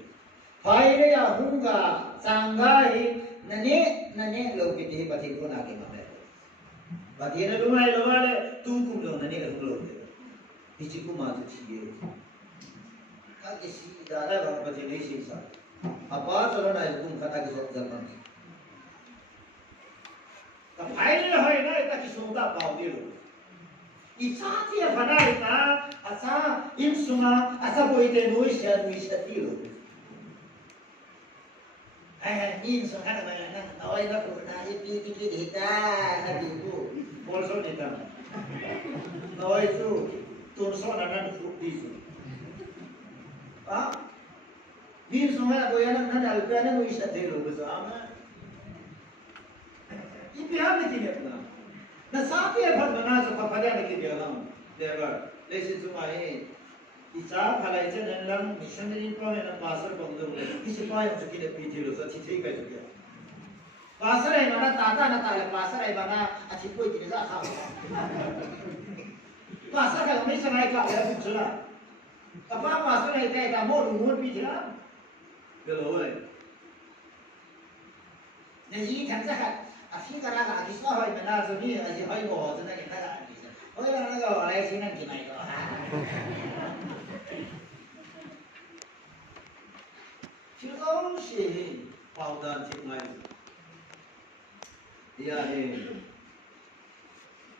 Phải lấy à hung cả, sang gai, nè lâu cái gì bắt thì con ai mà đấy. Bắt thì nó đúng là tu cũng được nè cái không lâu đấy. Thì chỉ cũng mà chỉ gì. Các cái gì đã là bắt thì lấy gì sao? Apa cho nó này cũng kata cái số zaman. Ta phải lấy hơi này ta cái số ta bảo đi luôn. Isati ya panai ta asa insuma asa boite nuisha tilo. Insuma hana mana na awai na ko na ipi hita na duku. Bolso dita. Nawai tu turso na ku disu. Ah? Insuma boya na dalpa na nuisha tilo besama. Ipi hana kinetna. Nasabi ya bana sa papada lagi dia lang. Dewa, lesin sumai. Isa palai je nanlang missionary ko na pastor bangdong le. Isi pa yung sakit piti lo sa chichi kai suya. Pastor ay mana tata na tala pastor ay mana achipo ikini sa sa. Pastor ka may sanay ka ya bukla. Apa pastor ay kay ka mo lumon piti la. Gelo ay. Naji tangsa Asyik kerana hadis lah, mana sini asyik hai boh, senang kita kan hadis. Oh ya, nak kau ayat sini nanti mai kau. Cikgu sih, paudan cik mai. Dia ni,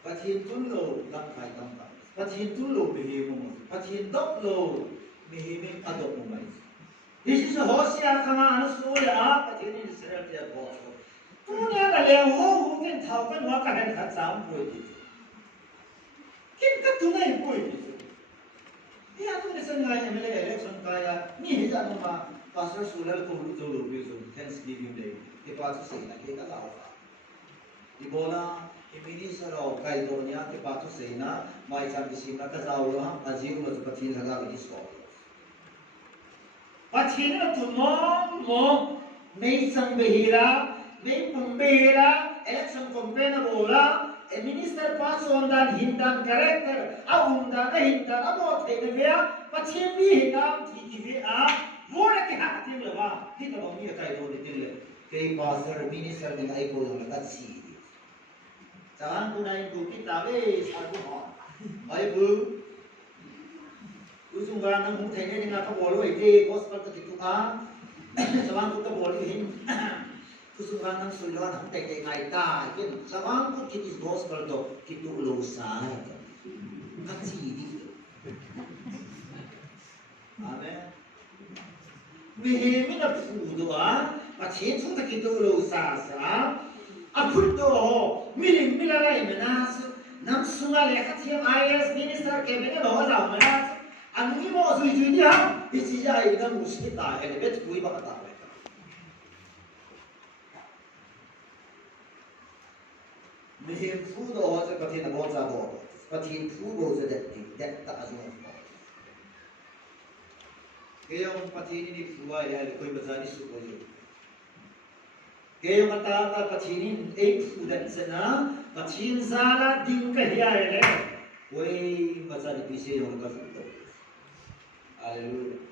patin tu lo tak kai tampak, patin tu lo behimu, patin dok lo behimi adok mai. Ini sehosia kama anu suya, patin ini sedang dia bos. Punya kalau mungkin tahu kan maka ada kacang boleh. Kita tu naik boleh. Ia tu ni sengaja mele election kaya ni hija nama pasal surat tu jolo bezo Thanksgiving Day. Kita tu sih nak kita tahu. Di bola ini sero kaya dunia kita tu sih na mai cam di sini nak tahu lah ajiu lah tu patin harga di sekolah. Patin tu mau नहीं संबहिरा नहीं पंबेरा election campaign बोला minister pass on dan hindan character aunda na hindan abo thene vea pachim bi hingam thi ve a vore ke ha tim lewa ti to mi kai do de le ke passer minister ni ai ko la ka si jangan punai ku kita we sabu ho ai bu usungga nang hu thene ni na ka bolo ke gospel ka titu ka jangan ku ka bolo hin Kusukan ng sulon ang teke ngay ta, yun. Samang ko kitis gospel do, kitulo sa katsidi. Amen. Mihimi na pudo patin chung ta kitulo sa, apun do, miling milalay manas, nang sungale katiyang IS minister kebe na lo sa manas, ang mo suy niya, isiya ay nang muskita, elebet kuy bakata. Mihim food or was a patin about the ball. Patin food was a that as well. Kayong patinin fuwa ya koy bazani sukoy. Kayong matata patinin food at sana patin sala ding kahiya ele. Koy bazani pise yung kafuto. Hallelujah.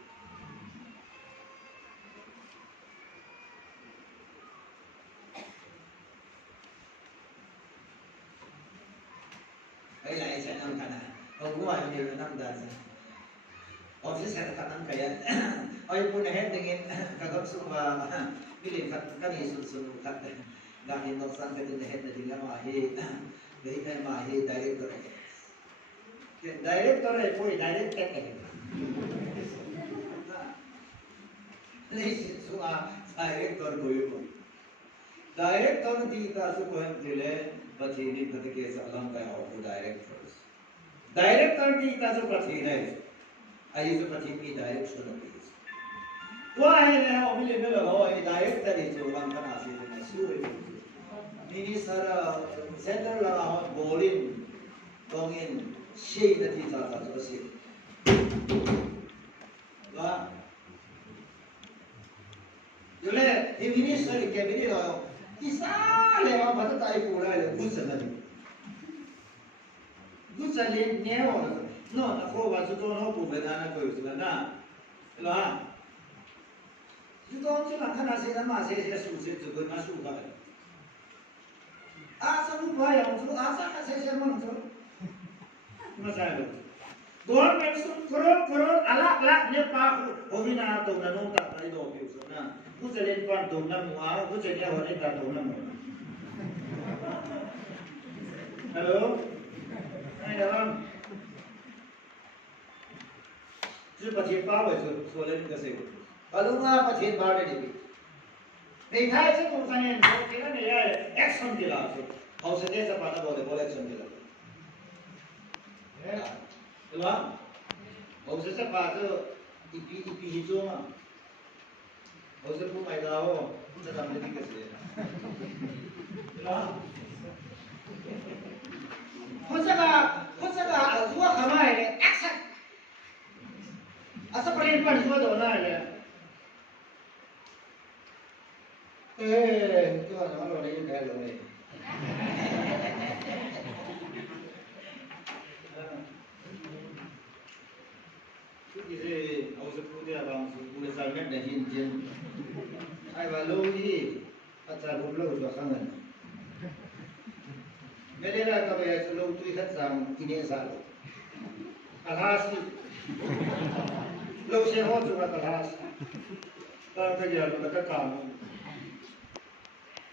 Ay lại sẽ nằm cả này, không có ai nhiều nằm đàn gì, office sẽ cả nằm cái, ôi bữa nay hết dengan các số và bilin các này sung các đang hiện đang sang cái này hết là gì mà hi, đấy cái mà hi director này coi direct cái này, này số director director di ta số coi cái Pathini Pathike Salam by our directors. Director di ta so Pathini. I use Pathini direction of this. Why now we live in director is one can ask it. Minister Central Bolin going in shade that is also see. You let the minister cabinet isa le ma ba ta iku la le gusa na ni gusa le ne o no na ko ba su to no bu be na ko su na la su to ci na kana se na ma se su se zu ko na su ba a sa lu ba ya su a sa ka se ma su ma sa lo government su koro ala ne pa ko bina to na no ta ai do bi su na ku se le pa to na mu a ku se ne ho ne ta to na mu hello ai da是把钱包回去，说的那个谁，把龙啊把钱包在里面。你看这种看见，我给了你要 action 的了，好时间才把那个的 action 的了，对吧？好时才把这一笔去做嘛，好时不买到哦，这咱们那个谁，对吧？我这个如果干嘛的 action。Asa perempuan semua tu nak ya. Tu ada orang lain dah lalu. Tu kisi, awak sebut dia bang, sebut sangat dah jin. Ay balu ni, acar bulu tu kangen. Melela kabaya selalu tu ikat sang ini selalu. Alhasil. Lâu xe hot juga kelas, kalau kerja lu dekat kamu,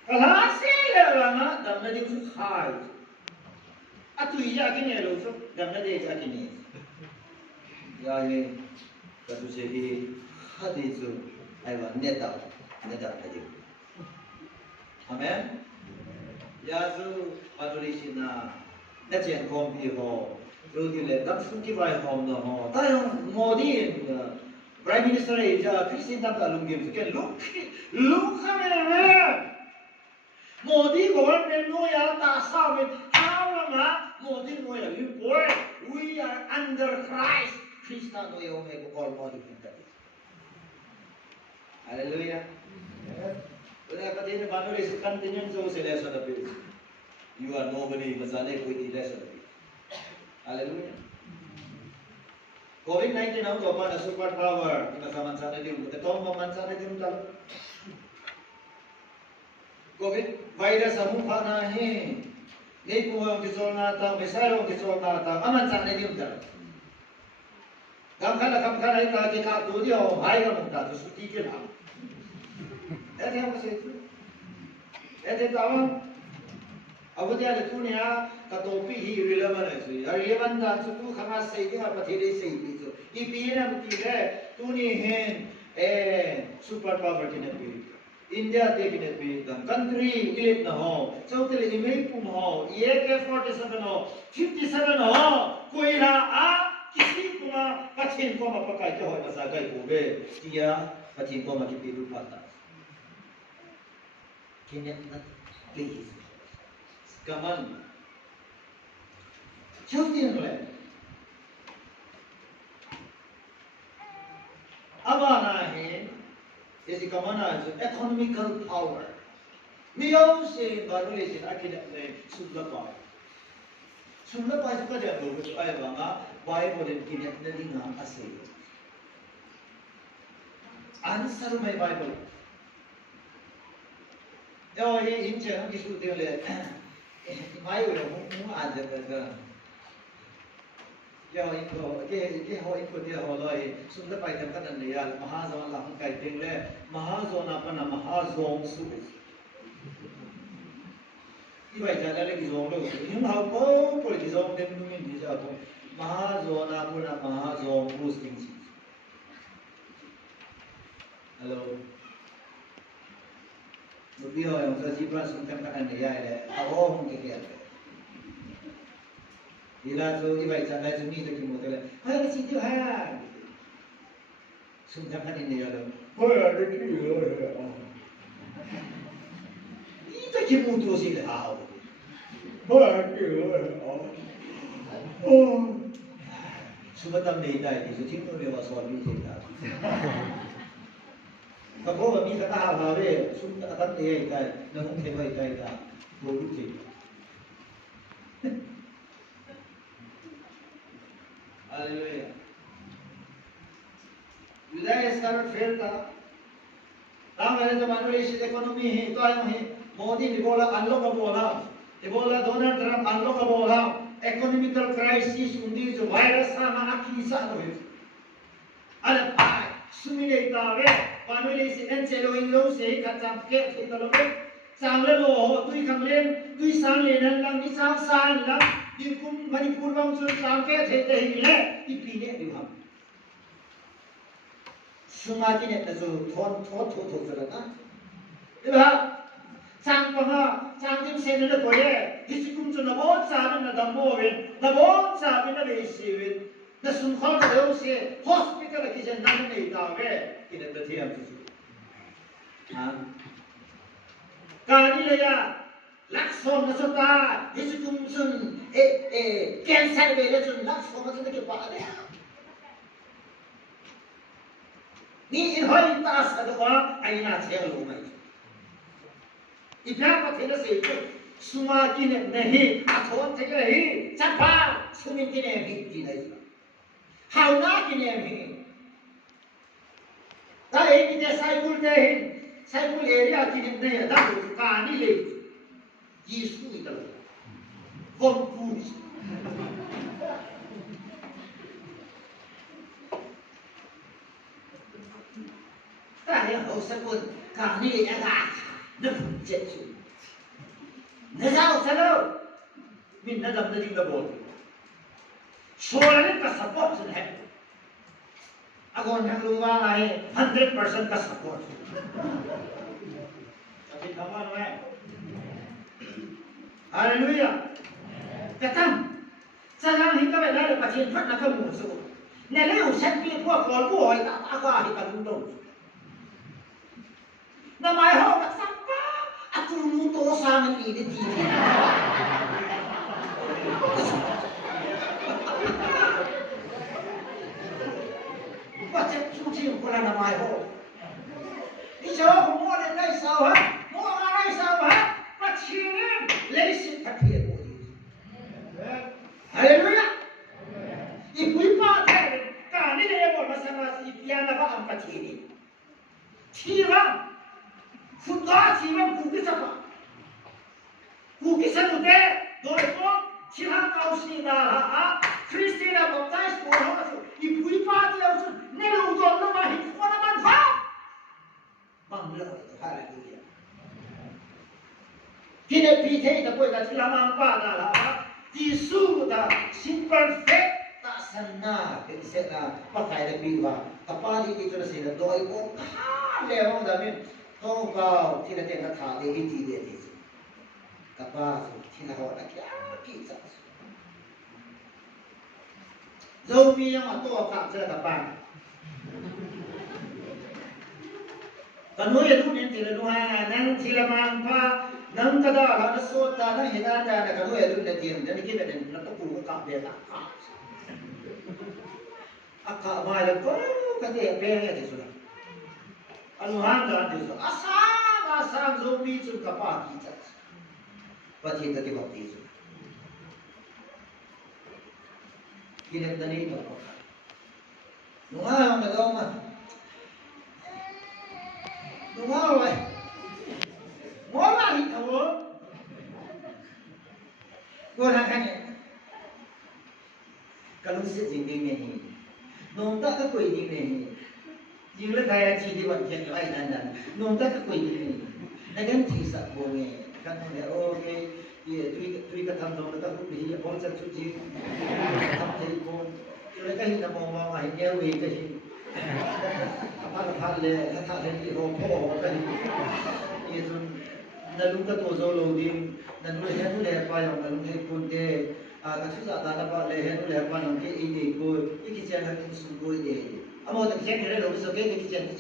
kelas ya lama, dan nanti pun khai, atu iya kini lo tu, dan nanti iya kini, ya ini, kalau segi hati tu, ayam neta aja, amen, ya tu paduli sina, nanti kompi ho. 여기에 남순기 바이 홈도 뭐 다른 모든 프라임 미니스터의 이제 크리스틴 담다 룽김스 게 룩하면 모든 government 노야 다 싸우면 하나마 모든 노야 we are under Christ 크리스탄 노예 오메고 얼마나 된다 할렐루야 우리가 그때는 바늘에 습관 되는 조세 레서다 비 you are nobody 마산에 거기 레서다 Hallelujah. COVID-19 ang to pa na super power ina sa mansa na din. Ito ang mansa na din tal. COVID virus ang mukha na hin. Nei po ang kisol na ta, may sarong kisol na ta, amansa na din tal. Kamkala ita di ka tu dio, hai ka mukta tu suti ke na. Ete ang kasi ito. Ete tawang अब क्या ले तूने आ कतोपी ही रिलेवन है सो यार ये बंदा तो तू खमा सही है पर तेरे सही भी तो ये पीना मुझे है तूने हैं सुपर पावर की ने पी इंडिया ते की ने पी कंट्री इलेक्ट ना हो चौथे इमेज पुम हो ये के 47 हो 57 हो कोई ना आ किसी को ना पछिन को मा पकाई के हो बसा गई होवे किया पछिन को मा की पी रूपाता किने ना please Kaman, jauhin oleh. Apa nahe? Jadi kamana itu economical power. Miau se baru lesin akidah le sulapa. Sulapa itu kerja berbuat ayat bangga, Bible dan kitab nedinga asli. Answer my Bible. Jauh ini incer kisah dia le. Mai rồi muốn ăn được rồi giờ cái hội của dia rồi chúng ta phải làm cái này là Mahazon làm cái tiếng lên Mahazon apa nama Mahazon suốt như vậy là cái dòng đâu nhưng họ có cái dòng tên nó mình thì sao thôi Mahazon apa nama Mahazon boosting hello Bây giờ ông sẽ chỉ ra xuống cái này là áo không cái gì thì là rồi như vậy chẳng lẽ chúng mình thì một cái là hay cái gì thứ hai là xuống cái này là ôi là cái gì rồi ít cái gì muốn做gì là hảo ôi là cái gì rồi xuống tâm này đây thì số chín tôi đều vào soi như thế nào 可不我们可大好嘞，苏大当地一代，那红天一代的，我不听。哈利路亚。Yudaya sekarang filter. Tama rin naman ulit si ekonomi, ito ay Modi, Ebola, unlock Ebola. Ebola, Donald Trump, unlock Ebola. Economical crisis, undi jo virus sama akisa no. Ala pai, sumile tawe, panule si encelo inlo se kacam ke se talobe. Samle lo, tui kamlen, tui san lenan lang, ni sam san lang, dirkum Manipur bang sun sam ke se tehile, ipine diham. 수마진에 따서 토토토토토나 이봐 장방아 장님 세는 거에 디스금 좀 나못 사는 나다 뭐웬 나못 사는 나 베시웬 나 숨하고 배우시 호스피탈에 기전 나는 데 있다왜 이래 또 대양 주지 아 가니래야 락손 나섰다 디스금 순에 캔서 베레준 락손 같은 게 봐야 ni hoi ta sa do wa ai na che lo mai ipya pa thela se chu suma ki ne nahi a thon the ke hi cha pa sumin ki ne hi ki nai hau na ki ne hi ta e ki de sai bul de hi sai bul area ki ne nahi da ko ka ni le Yesu ita lo vom pu cái hậu sẽ quân cả đi đã gà nó cũng chết chứ nó sao đâu mình đã đâm nó đi vào bồn số là cái support trên hết còn hàng lưu vào này 100% cái support tapi kamu apa Haleluya cái thằng sekarang hingga pada ada pasien fat nak kamu so nè lấy set kia qua call của hỏi ta qua thì cần đâu na mai ho ka sapa aku muto sama ni de ti ba che chu chi ko na mai ho ni cho ko mo de nai sao ha mo ga nai sao ha ba chi le si ta phe ko haleluya ipui pa the ka ni de mo ma sa ma si piana ba am pa chi ni chi ba Futbol 지금 국기사파 국기사 무대 너희도 지한 가우시다 크리스티나 법다이스 보러가지고 이 부이파티하고서 내가 우도안로만 히코나만 파 망들어가지고 할렐루야 기내 피테이다 보이다 지라만 빠다라 지수다 심퍼펙 따산나 펜세나 빠카이다 비와 아빠디 이쪽에 세나 너희고 레옹 다음에 không vào thì là tiền là thả để hình thì cả ba rồi thì là họ đã kỹ sao dâu mi mà to phạm ra cả ba còn nuôi lúc nên thì là nuôi năng thì là mang pha nâng cái đó là nó sốt ta nó hiện ra là cái nuôi lúc là tiền cho nên cái này nó có cùng có cặp về cả cả mai là có cái gì về thì rồi anuhan dan Yesus asam zombie sun kapaki chat pati tadi waktu itu kini tadi itu nunga ang nagaw ma nunga wai mo ma hita mo ko na kanya kalau si jingding ni nung ta ka koi ding ni nhưng lúc này chỉ đi vận chuyển lại đàn nông tác các quỷ này nên cái chỉ sợ bộ nghề các con này ok thì tuy cái thằng đó các cũng bị bó chân chút gì thằng thầy con rồi cái hình là mò hình đeo về cái hình phát lệ các thằng thì hồ phô cái hình thì rồi là lúc cái tổ dâu lâu đi là lúc hết lúc đẹp qua lòng là lúc hết con đê cái thứ giả ta là bao lệ hết lúc đẹp qua lòng cái ý định cô cái chuyện là cũng sung cô để Amo tak siya kira lo so kaya kiyan.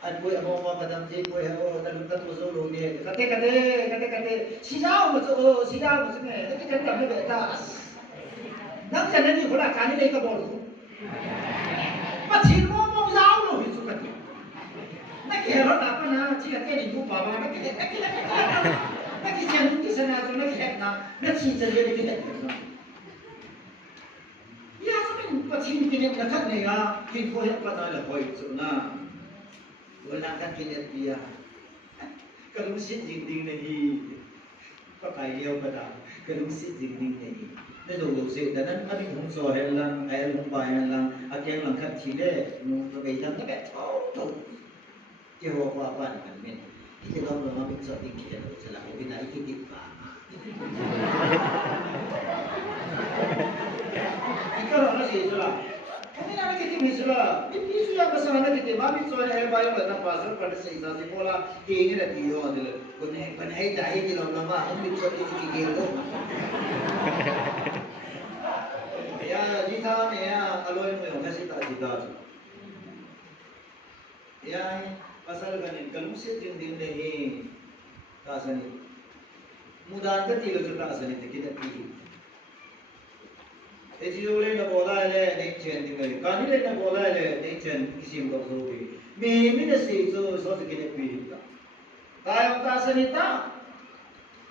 At boy amo mo kadam si boy ho talutat mo so lo ni. Kate sidaw mo so me. Kate tam me beta. Nang sa nani wala kani dai ka bol. Pa chin mo kẻ nó đạp nó chỉ là cái gì cũng bảo nó cái chuyện cũng cái sinh ra rồi nó kẹt nó chỉ chân lên cái kẹt rồi ya sao mình bắt chim cái này là khác này à khi có hết bắt đầu là hỏi chỗ nào vừa làm cái này bia cái lúc xịt dính dính này có cái yêu cái đó cái lúc xịt dính dính này nên rồi lúc xịt đó nó bị không soi hay là không bài hay là anh em làm khách chỉ để nó bị thằng nó bị thấu cái hoa quả quan mình mình cái đó nó bị sợ đi kia rồi sẽ là cái này cái điểm cả cái đó nó gì rồi cái này cái gì rồi cái gì yang besar ada kita mami soalnya air bayar pada pasar pada seisa sekolah ini ada dia ada kan hai dah ini lama lama ini soal ini kira ya jika ya kalau yang kasih tak jika ya pasal kan kalau mesti din ni tak seni mudah kan tiga juta seni kita pilih Ejiyole na bola le nei chen ding le kani le na bola le nei chen kisim ko so bi me na se so ke pi ta ta ta sanita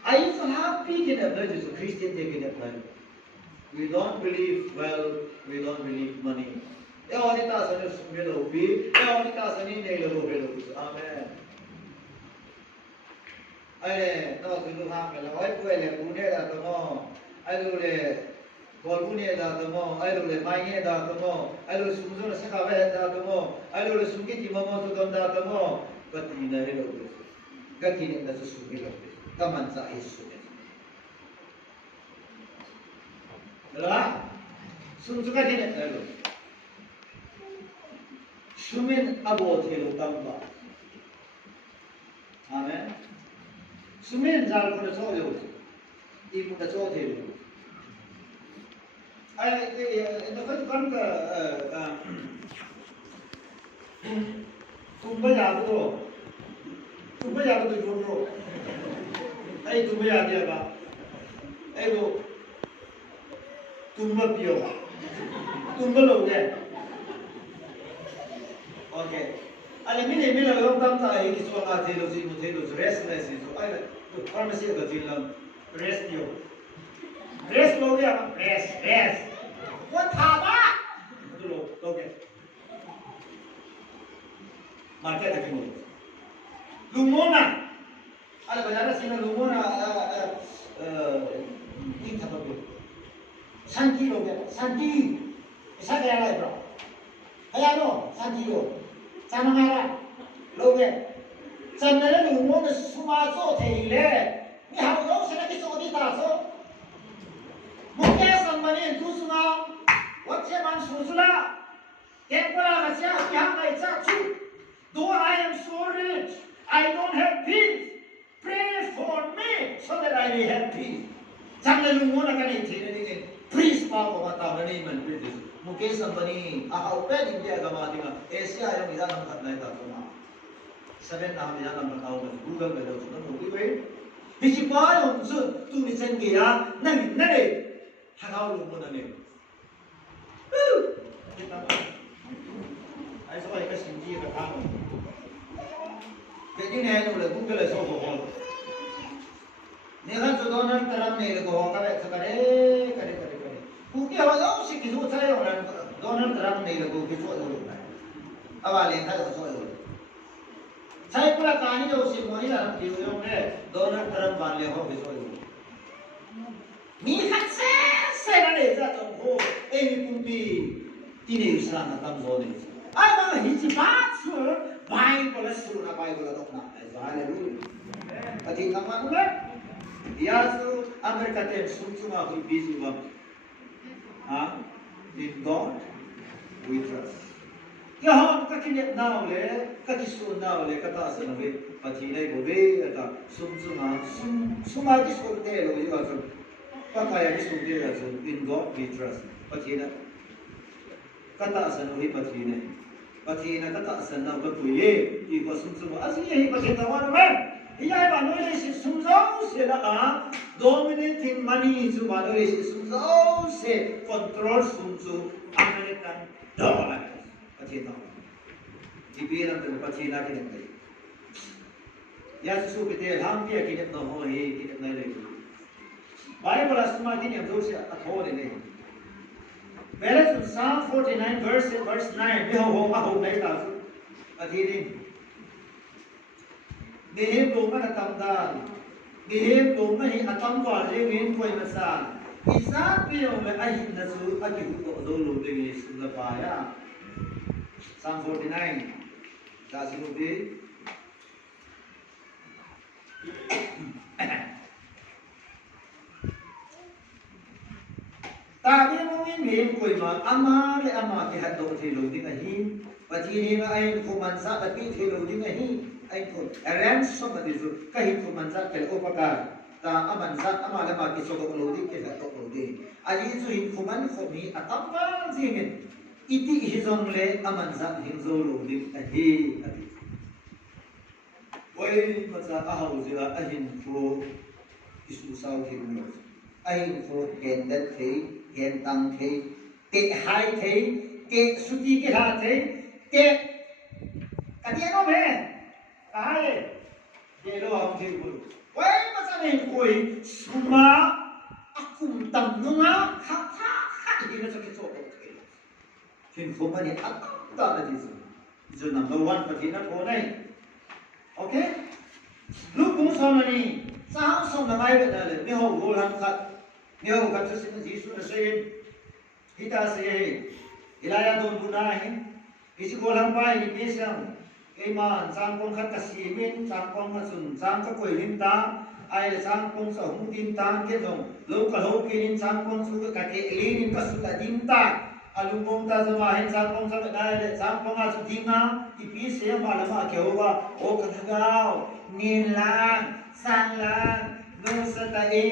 ai fa happy ke na na Jesus Christian de ke na plan we don't believe wealth we don't believe money e oni ta san su me lo bi e oni ta san ni nei lo be lo amen ai no tu lu ha me lo ai ko le bu ne da to no ai lu le Golpune da tomo, ayo le mainye da tomo, ayo sumzo na sakave da tomo, ayo le sungiti mamo to dom da tomo, kati na helo be. Kati ne da sugi lo be. Kaman sa Yesu be. Lah, sumzo ka ne helo. Sumin abo thelo tamba. Amen. Sumin zal ko so yo. Ibu da so thelo. nó có cái tum bây giờ tôi dùng rồi ai tum bây giờ đi à ai đồ tum bây giờ tum bây lâu đấy ok anh mình là lúc tâm ta ấy cái số là thế đâu gì rest này gì rồi ai là pharmacy cái gì làm rest nhiều rest lâu đấy à rest what thaba dulu okay market ada kemo lumona ada bazar sini lumona ini thaba be santi lo be santi isa kaya lai bro kaya no santi lo sana ngara lo be sana lumona suma so theile ni hau lo sana ki so di ta so mukhe sanmane tu suna What's man susula? Tempura kasya kya kaisa chu? Though I am so rich, I don't have peace. Pray for me so that I may have peace. Jangan lumona kan ini ni. Please pa ko mata ni man please. Mukesh Ambani, open India agama dinga. Asia yang ida nam khat nai ta kuma. 7 nam ida nam kau mas Google me lo sunan hobi we. Bisi pa yong sun tu ni sen ke ya nang hakau lumona ni. Ai sao cái sinh chi cái thang cái này nó là cũng cái là số hộ nếu hắn số đó nó làm này là có cái này cái cũng cái họ giống như cái số sai rồi đó nó làm này là có cái số rồi à bà liền thay đổi số rồi sai pula kani जो उसी मोनी ना हम क्यों यों ने दोनों तरफ बांध ले हो भी सोई मी खत से ना ले जा तो हो एमी कुंपी ini usaha tam zone ai bang hici batsu baik bola suruh na baik bola dok na haleluya ati kaman udah dia su Amerika tem sumsuma hu busy bang in God we trust ya ham kakine naw le kakisu naw le kata sa na be pati nai bo be ata suma ki so te lo yo so pakaya ki so de so in God we trust pati na kata asan uhi pathina kata asan na ba puye ki ko sumsum asi hi pathina wa man iya ba no le si sumzau se la dominating money su ba no le si sumzau se control sumsu American dollar pathina ipiram te pathina ke nei ya su bi te lam pia ki no ho he ki nai le Bible asma ki ne do se a tho le ne Whereas in Psalm 49 verse 9 bi ho ma ho nei ta su a thi din bi he do ma tam da bi he do ma hi atam wa le win koi ma sa isa pi yo le a hin na su a ki ko do lo de ni su la pa ya Psalm 49 ta si no bi ta bi mo min mi koi ma ama le ama ki hat do thi lo ding a hi pa thi ni ma ai ko man sa ta pi thi lo ding a hi ai ko ran so ma di su ka hi ko man sa ke o pa ka ta aman sa ama le ma ki so ko lo ding ke hat to lo ding a ji su hin ko man ko mi a tam pa ji min iti hi zong le aman sa hin zo lo ding a hi a di oi ma sa a hau ji la a hin ko isu sao thi lo ai ko gen dat thi gen tăng thi te hai thi te suti ke ha thi te ka dia no me ka hai de lo am thi bu wei ma sa nei koi suma akum tam no nga kha kha kha di na so ke so ko hin ko ma ni at ta la di so number 1 pa thi na ko nai okay lúc cũng sau này sao xong là mai vậy là để mới hậu vô làm thật nếu gặp cho xin gì xuống là xin kita say ilaya don bunai isi ko lang pai ni pisang kay man sang kong khat kasimin sang kong kasun sang ka koi lim ta ai sang kong sa hung dim ta ke dong lo ka lo ke nin sang kong su ka ke lin ka su ka dim ta alumong ta sama hin sang kong sa na le sang kong a su dim na ipi se ma la ma ke wa o ka thagao nin lang sang lang no sa ta e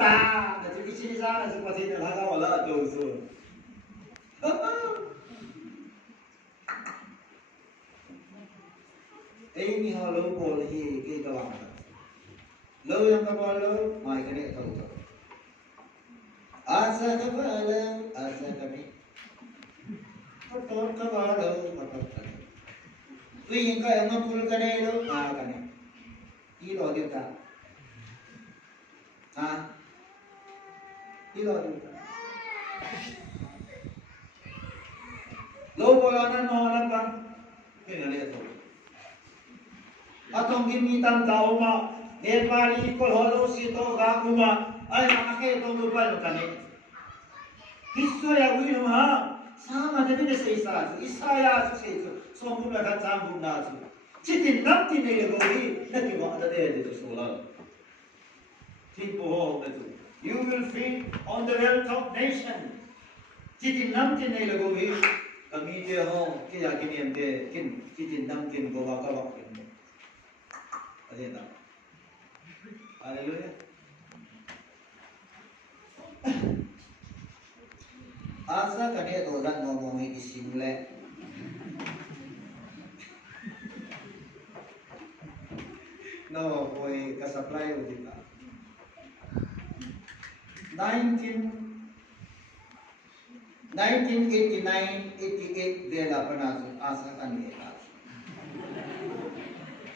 ta na tu isi sa na su pa thi na la wala do su ấy mi họ lâu bồ là gì cái cái lòng lâu yang cái bồ lâu mai cái này thâu thâu asa cái bồ lâu asa cái mi có tốt cái bồ lâu mà tốt cái tuy nhiên cái ông ngapul cái này lâu cái này đi lo điều ta đi lo điều ta lâu bồ lâu nó nó bằng cái này là thôi atong gimi tam tao ma Nepali ko holo si to ga kuma ai ma ke to lu pa ka ni hisso ya wi no ha sa ma de ne se sa isa ya su se su so mu la ka cham bu na su chitin nam ti ne le go hi na ki wa da de de so la tin po ho ka tu you will feed on the wealth of nation chitin nam ti ne le go hi kami de ho ki ya ki nem de kin chitin nam kin go wa ka wa Adena. Hallelujah. Asa kane to dan ngomong di simle. No, boy, ka supply udita. 1989-88 dela panasu asa kane ta.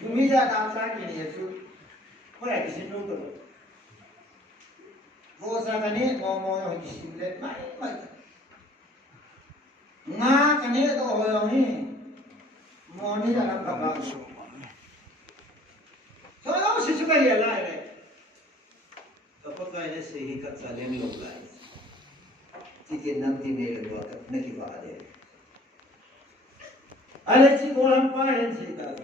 Kumija damsa ki ne su ko ya kisin no to wo sa kane mo yo kisin le mai nga kane to ho yo ni mo ni da lam ka ba so yo si su ka ya la ne kapag ka ne se hi ka sa len lo la ti nam ti ne le wa ka na ki ba de ale chi ko lam pa hen si ta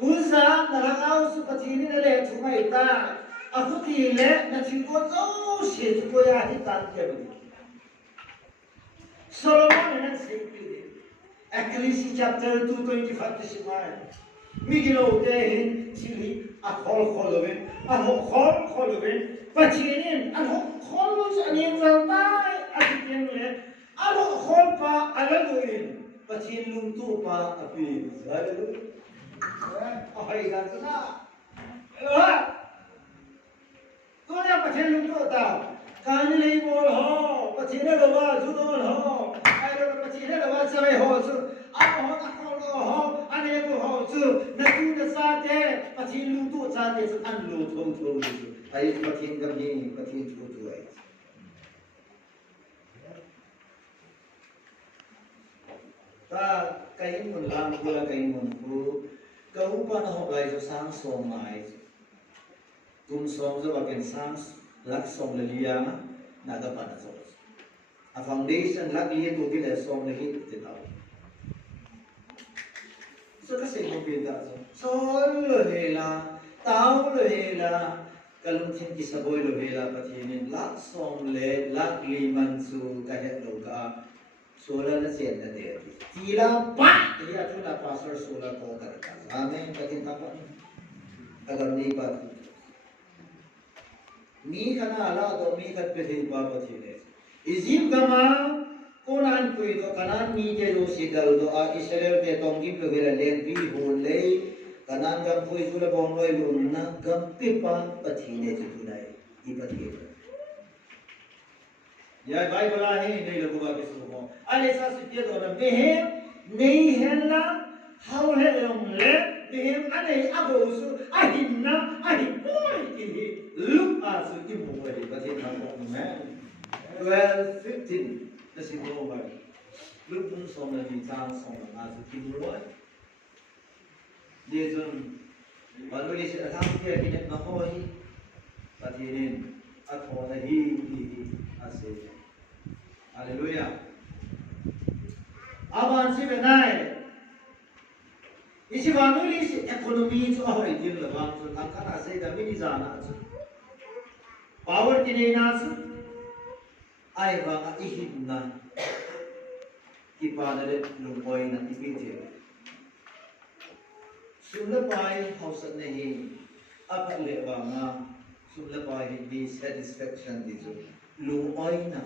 Usa narangau su patini na le chunga ita akuti le na chiko zo she chiko ya hitan ke budi Solomon na simply Ecclesiastes chapter 2:25 to Shimon Migilo de hin chili a khol kholoven patinin a khol lu anin zalta atiken le a khol pa alaguin patin lung tu pa api hallelujah Ôi là thế nào? Tôi đang bắt chân lung tao, cái này bồi hồ, bắt chân đó là chú tôi hồ, ai đó bắt chân đó là sao hồ chú, anh hồ ta hồ hồ, anh sa te su an lu thong thong su ai pathin gam ni pathin thu thu ai ta kai mun lam ko la kai mun ku ka hu pa na ho lai so sang som mai tum som zo ba ken sang lak som le lia na ga pa na so a foundation lak lia tu ki le som le hit te ta so ka se mo bi da so lo he la tao lo he la kalung thin ki saboi lo he la pathin lak som le lak li man su ka het lo ka solar na siya na de tila pa iya tu na pastor solar ko ta amen patin ta pa agar ni pa mi kana ala do mi kat pe hin pa pa thile izim gama konan pui do kanan mi je do sigal do a israel te tong gi pe la len bi hon le kanan gam pui su la bon loi lu na gam pe pa pa thile ti tu nai i pa thile ya Bible la he nei lo ba ke su mo ale sa su tie do na behem nei hella how he long le behem ane abo su ahinna ahi boy ki look as ki mo wa ba te na ko me 12 15 na si mo ba look mun so na ni sang so na as ki mo wa de zon ba lo ni se ta ke ki na ho hi ba te nin a tho na hi ase Haleluya. Aban si benai. Isi banu ni ekonomi tu ahoy din la bang tu angkara se da mini jana tu. Power ti nei na su. Ai ba ka ihin na. Ipadare lumoi na ipiti. Sumla pai hausa nahi. Apa le ba nga sumla pai di satisfaction di tu. Lumoi na.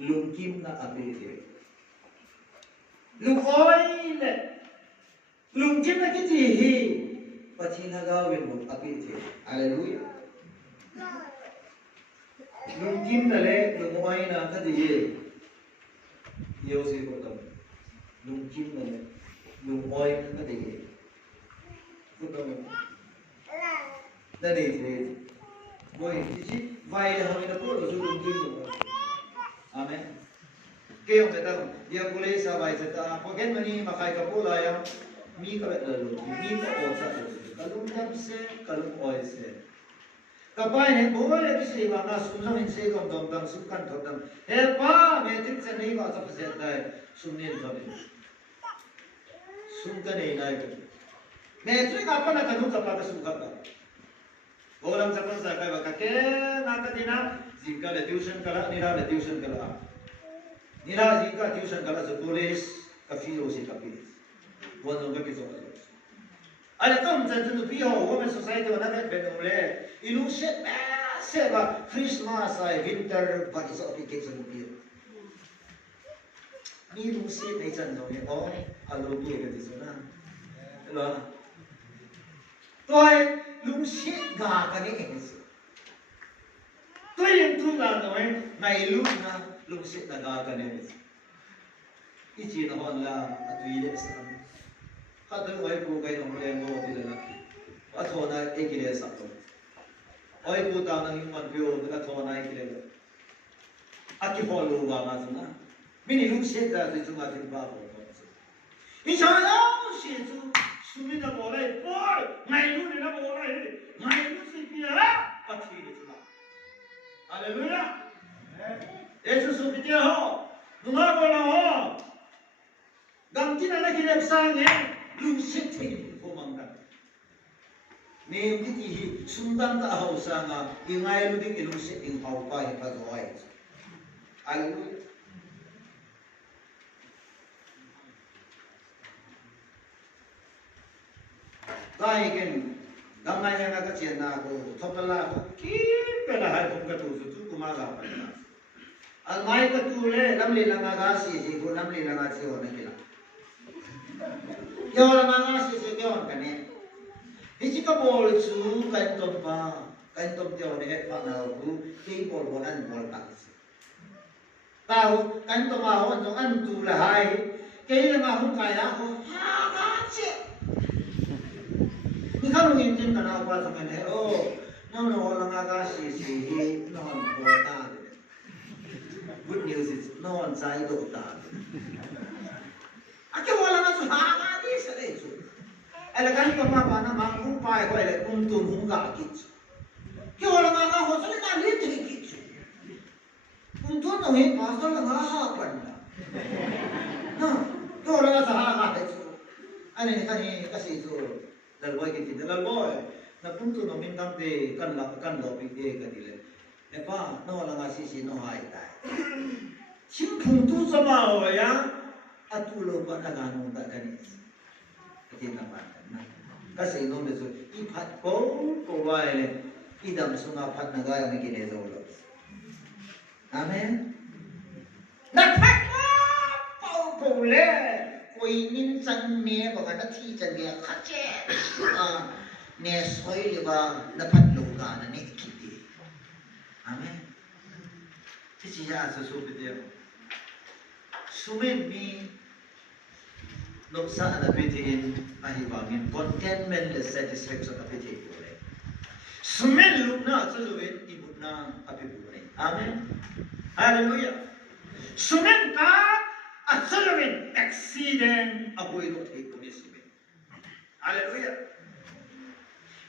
Lung kim na abete. Lung oi le. Lung kim na kiti hi. Pati na gawin mo abete. Hallelujah. Lung kim na le. Lung oi na kati ye. Iyo si ko tam. Lung kim na le. Lung oi na kati ye. Ko tam. Dani te. Boy, isi vai le hoi na po lo su lung kim mo. Amen. Kaya kita dia boleh sabai kita. Pokoknya mani makai kapula yang mi kabe lalu, mi tak osa lalu. Kalau jam se, kalau oil se. Kapai ni boleh kisi bangga sumsam inse kom dom dom sukan dom. Hepa metik se ni kau sampai sedai sumnin kami. Sumkan ni naik. Metik apa nak kanu kapal sumkan. Orang sampai sakai bakake nak dina. Jika le tuition kala, nira le tuition kala. Nira jika tuition kala so tulis kafiro si kapilis. Wano ka kiso kala. Ala tom jan tu piho, women society wana ka benule. Ilu set seba Christmas ay winter ba iso application piho. Ni lu set ay jan no ye oh alo pihe ka tiso na. Hello. Toy lu set ga ka ni es. Tôi yang tu là nói ngày lúc na lúc sẽ là ga cái này, cái gì nó còn là tùy để sao, các tôi nói cô cái đồng lên ngô thì là, ở thôn này cái gì để sao, ôi cô ta năng human view thì là thôn này cái này, cái follow vào mà sao na, mình lúc sẽ là thì chúng ta thì bao nhiêu, ý sao đó sẽ chú sumi đã bỏ lại, boy ngày lúc này nó bỏ lại, ngày lúc sẽ kia á, bắt thì chúng ta. Haleluya. Yesus supitia ho. Nungago na ho. Gamtina na kinep sange. Lungsit hin humangka. Name kiti hi sundan ta ho sanga. Ingay luding ilungsit ing haupa hi pagawai. Haleluya. Dahil ken Gamay yang agak cina aku, topela aku, kipela hai pun katu tu kumaga apa ni? Almai katu le, namli langaga si, ko namli langaga si orang kila. Kau langaga si kau orang kene. Hiji ka bol su kain tom dia orang het mana aku, kei bol bolan bol tak. Tahu kain tom aku jangan tu lahai, kei lemah aku kaya aku, ha kacik. Ni kalau ingin tin kana pa sa men oh no lang aga si no on good news is no on sai do ta aja wala na su ha ga di sa le su ala kan pa pa na ma ku pa ko ele kum tu hung ga ki ke wala na ga ho sa na le tri ki kum tu no he pa sa na ha pa na na ke wala na sa ha ga he su ani kasi su dal boy ki dal boy na punto no min dam de kan lo pi de ka dile e pa no la nga si no hai tai chim phung tu sa ma ho ya atu lo pa na ga no ta kan ni ti na pa na ka sei no me so I phat ko wa le I dam su nga phat na ga ya me ki ne zo lo amen na phat ko po le koi nin chang me ba ka thi chang me kha che ne soi le ba na phat lo ga na ne ki ti amen ti chi ya so so bi de sumen mi loksa na bitin ahi bangin contentment and satisfaction na bitin ko le sumen lukna chuluin ibutna api bure amen hallelujah sumen ka achuluin accident apoi lo thei ko ni sumen hallelujah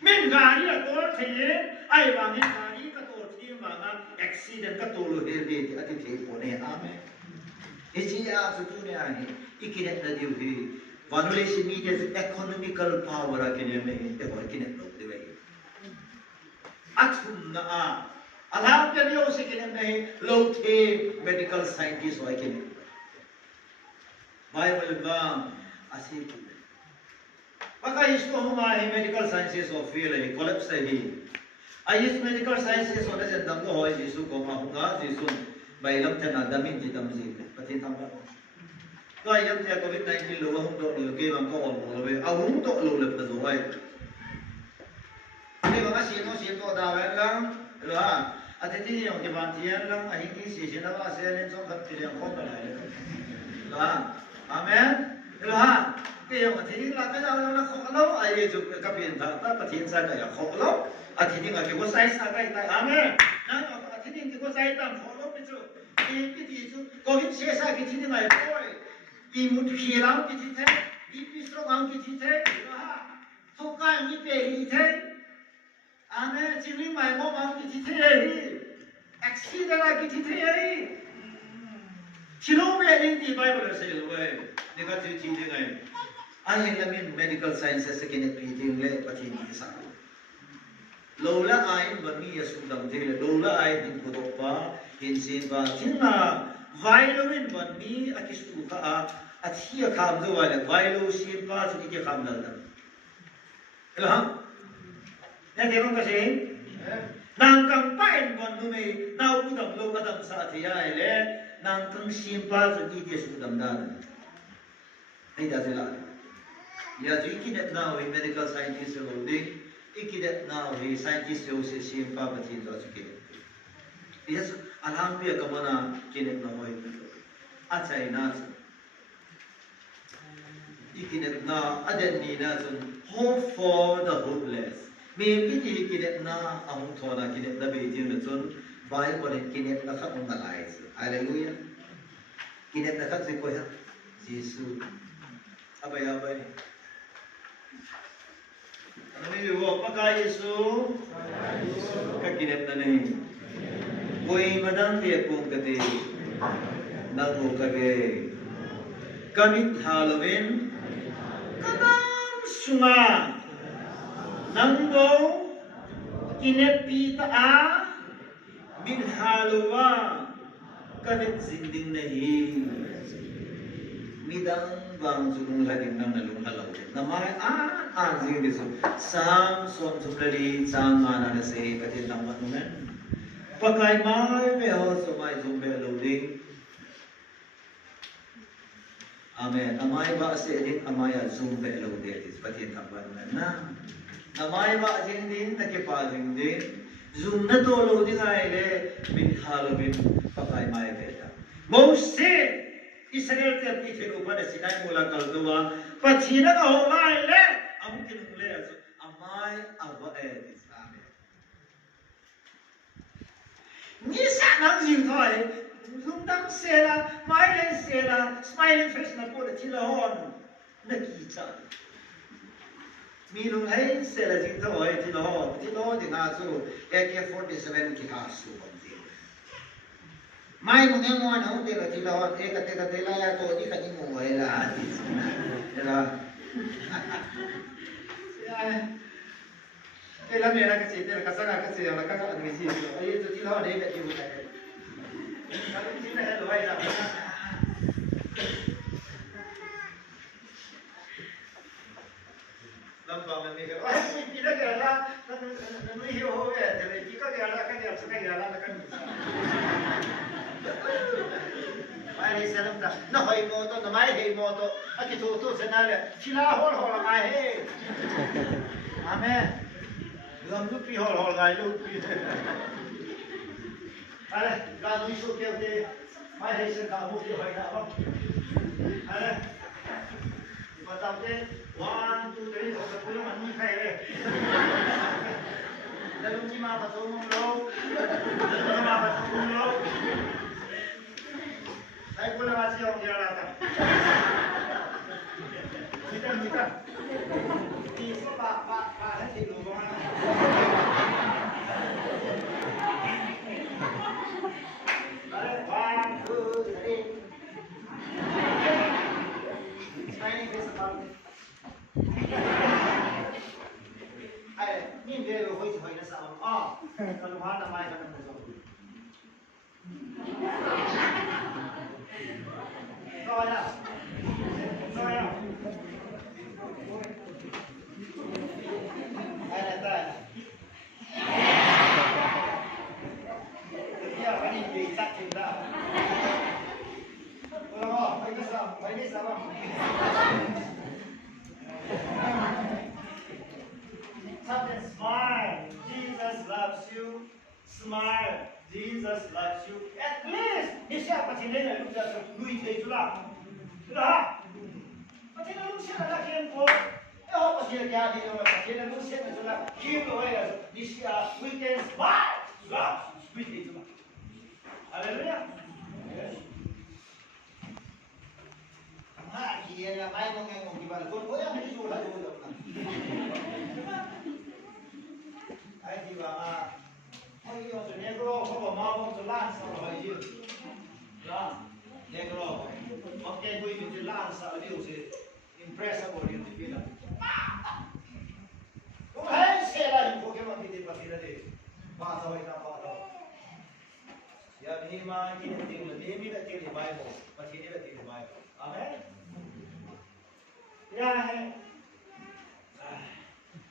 min gari a tol thei ai bangin gari ka tol thei manga accident ka tol he de ati thei ko ne amen ichi ya su tu ne ai ikinet na diu hi valuation media economical power akine me e ko ikinet lo de wei athum na alam ke yo se kine me lo the medical scientist wa ikine bible ba asi baka isko huma hi medical sciences of field hi collapse hi ayis medical sciences on the dam ko hoi jisu ko ma hunga jisu bailam thana damin ji dam ji patin tham baก็ยังเจอโควิด-19 หรือว่าหุ้มโตหรือเกมันก็อ่อนหมดเลยเอาหุ้มโตลงเลยเป็นตัวไว้นี่บางทีน้องเสียตัวดาวแล้วหรือว่าอาทิตย์ที่ยังจะบานเทียนแล้วอาทิตย์ที่สี่เสียแล้วว่าเสียเล่นสองคำที่เรียงครบอะไรหรือว่าอาเมนหรือว่าที่ยังอาทิตย์นี้เราก็จะเราขอเราไอ้จุดกับเพียงถ้าประเทศไทยก็อยากขอเราอาทิตย์นี้ก็เกี่ยวกับไซส์อะไรต่างอาเมนนั่นอาทิตย์นี้เกี่ยวกับไซส์ต่างขอเราไปจุดที่จุดโควิดเสียสายที่ที่ไหนป่วยimut khiram ki thi the bp strong ki thi the ha thokai mi pe hi the ane chili mai mo ma ki thi the hi accident ki thi the hi chilo me in the bible say lo we ne ka chi chi de ngai ai la min medical sciences ke ne pi ding le pathi ni sa lo la ai ba mi yasu dam de le lo la ai din ko pa hin sin ba thinna vitamin ban mi akistu ka athia kham do wala vailo sin pa su ki kham dal dam elham ne de kon ka se nang kang pain ban nu me nau ku dam lo adam sa thia ele nang kang sin pa su ki su dam dal ai da se la ya ju ki net now in medical scientist lo de ikidet now he scientist yo se sin pa ba thi do su ki yes alam pia kamana kinet na hoy achai na ikinet na aden ni na sun hope for the hopeless me piti kinet na ahung thona kinet na be jin na sun bible kinet na khat na lai hallelujah kinet na khat se ko ya jesu abai ani wo paka yesu ka kinet na nei koi madang te kong kate nango kage kamit Halloween kadam sunga nango kinepi ta min halowa kamit zinding nahi midang bang sunung laging nang nalung halaw namay zing diso sam som suklali sang mana na se katin lang manunan pakai mai me ho so mai zum be lo ding amen amai ba se din amaya zum be lo de tis patin tamban na amai ba jin din ta ke pa jin din zum na to lo ding ai le min Halloween pakai mai be ta Mose Israel te pi the upar sinai mula kal duwa pathina ka ho mai le am kin le amai ava edis. Amen. Ni sa nang jing thôi, lung dang sela, mai len sela, smiling face na po na tilahon, nakita. Mi lung hai sela jing thôi tilahon di ngasu, AK-47 ki hasu bandi. Mai mo ngeng mo ano, tilahon, tela ya to di kani mo la. Tela. Tela mera ka chite ka sanga ka chite la ka ka admi chi. Ai to tilahon dei ka chi mo kai. Kalau chi na hello ai la. Lamba man ni ka. Ai ni da ka la, nu hi ho ya, te ki ka ga la ka ya sa ka ya la ka ni. Mai salam ta na hoi mo to na mai hei mo to aki to sana le chila hol mai he amen Lam lu pi hol gai lu pi. ale ga nu shu ke te mai hei se ka mu ki hoi na ba ale बताओ ते 1 2 3 हो तो पुलो मन नहीं खाए रे ललुम जी मा बतो मम लो ललुम मा बतो मम लो ai pulang masih orang dia rata. Kita. Di pak nanti dulu mana? Ada 1 2 3. Smiling face about. Ai, ni dia hoi na sa ah. Kalau mana mai kan na so. Rồi nào. Đây là tay. Bây giờ cái gì chắc chắn ra. Rồi, mấy cái sao không? Something smile. Jesus loves you. Smile. Jesus loves you. At least, ni siapa sih ni nak lupa duit itu lah. Sudah. Macam mana lupa nak kian ko? Apa sih yang jadi orang macam mana lupa nak sudah kian ko ya? Ni siapa we can smile. Sudah, duit itu lah. Haleluya. Ah, kian yang main mengengok di balkon, oh yang ini sudah dulu. Ay di ba? Ay yung sa negro, ako mabong sa lansa o ay yun. Ya, negro. Okay, ko yung sa lansa o yun, si impresa ko yun, si Pila. Kung hay sila yung Pokemon, hindi pa sila din. Pasaway na pasaway. Ya, hindi mga kiniting na, hindi na tinibay mo, pati hindi na tinibay mo. Amen? Ya,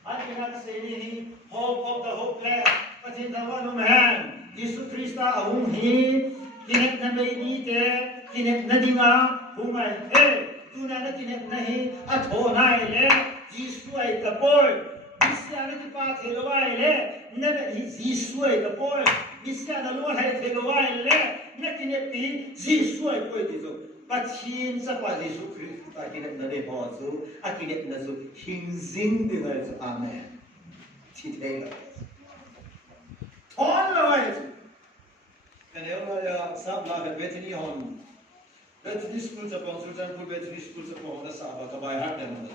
ano kinakasa ini, hope of the hopeless. Pacintawan lumahan, Yesus Kristus ahunghi, kinek na may nite, kinek na dinga, humay tuna na kinek na hi, at honay le, Yesus ay kapoy, bisya na tipat hilaway le, na Yesus ay kapoy, bisya na luhay hilaway le, na kinek pi, Yesus ay pwede so, pacin sa pa Yesus Kristus, kinek na de hozo, at kinek na so, hinzing dinga so, amen. Titay lang. All right. Men jag har samlat Bethany hon. Bethany skulle ta på konsulten på Bethany skulle ta på hon sabbat och bara hört den.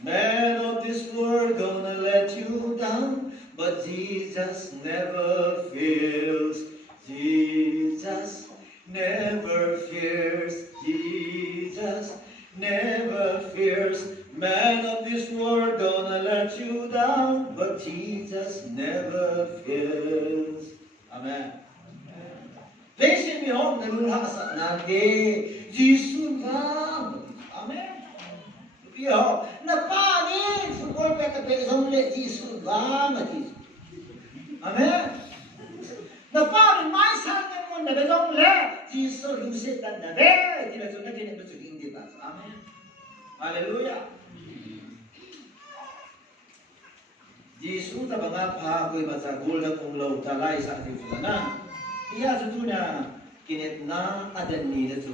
Man of this world gonna let you down, but Jesus never fails. Jesus never fears. Jesus never fears. Man of this world gonna let you down, but Jesus never fails. Amen. Please me home, nalulhasa natin. Jesus vam. Amen. Yo, napangin. Support pa ka pesong le Jesus vam. Amen. Napangin mai sa atin mo na pesong le Jesus lusit na nabe. Tinasun na tinapasukin di ba? Amen. Hallelujah. Yesus ta banga pa koy basa gol na kung law talay sa ating fulana. Iya sutunya kinet na adan ni na su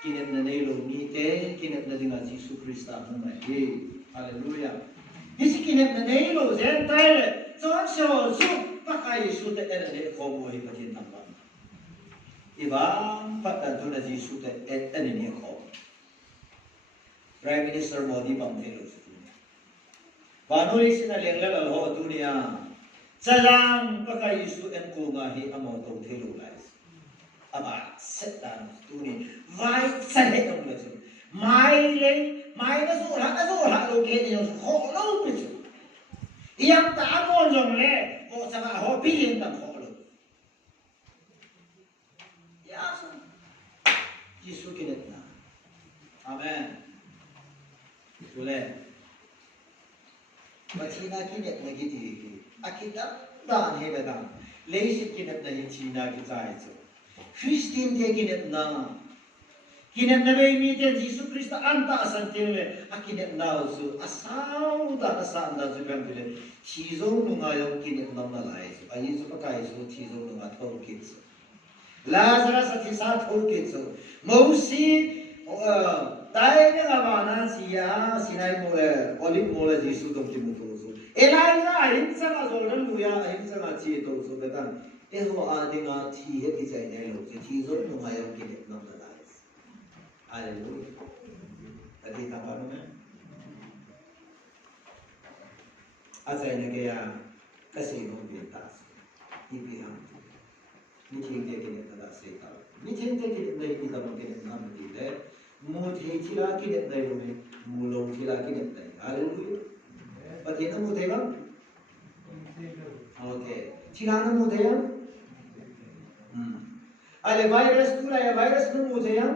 kinet na nilo ni te kinet na dinga Yesus Krista mo mai. Hallelujah. Di sikinep na nei lo zen taile. Chon so su pakai su te ene ko mo hi patin namba. Ibang pata tu na Jisu te ene ni ko. Prime Minister Modi bang te lo su. Banuli sina lenglal ho dunia. Jalang pakai Jisu en ko nga hi amo to te lo lai. Aba setan tu ni vai sane dong le su. Mai na su ha lo ke ni ho lo pe su. Yang ta mo jong le ko sa ho pi yin ta ho lo. Ya su. Jisu kinet na. Amen. Boleh. Macina kinet na giti. Akita dan he bedang. Leisip kinet na hin China ki zai su. Christian ke kinet na. Kinet na may miten Jisu Krista anta asan tele. Akinet na su asaw da asan da su bile. Chizo nunga yung kinet na malay su. Ayin su pakai su chizo nunga thol kit su. Lazarus at isa thol kit su. Mausi tayo nga ba na siya sinay mo olive mo Jisu dong timuto su. Elijah ayin sa nga Jordan luya ayin sa nga chito su betan. Eho adi nga chihe ki chay na lo. Chizo nunga yung kinet na malay. Hallelujah. Tadi tambah mana? Asal ni kaya kasih nombintas. Ipiham. Meeting dia kini tada sekal. Meeting dia kini dari kita mungkin nama dia. Mudi cila kini dari rumah. Mulung cila kini dari. Hallelujah. Bagi nama mudi kan? Okay. Cila nama mudi kan? Ale virus tu lah ya virus nama mudi kan?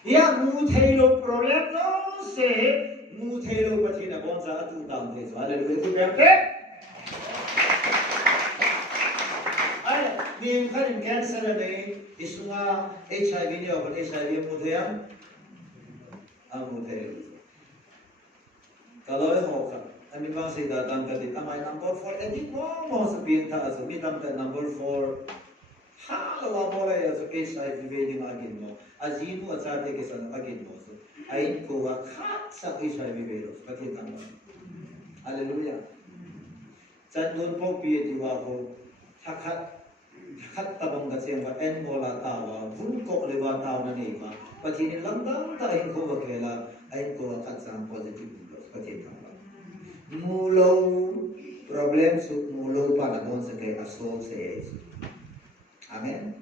Ya muthelo problem no se muthelo pati na bonza atu dam de so ale lu ku pemke ai min kharin cancer ne isunga HIV ne over HIV muthya muthelo kalau ho ka amin bang se da dam ka dit amai number 4 edit mo sa bin ta aso mi dam ta number 4 Halawa bola ya so HIV wedding agin mo. Azimu atsate ke san agin mo so. Ain ko wa khat sa HIV wedding pati tamba. Hallelujah. Chandun po piye diwa ko khat tabang ka siyang en mola tawa bun ko lewa taw na nei ma. Pati ni lamdam ta ain ko wa kela ain ko wa khat sang positive pati tamba. Mulo problem su mulo pa na bon sa kay asol sa Yesu. Amen.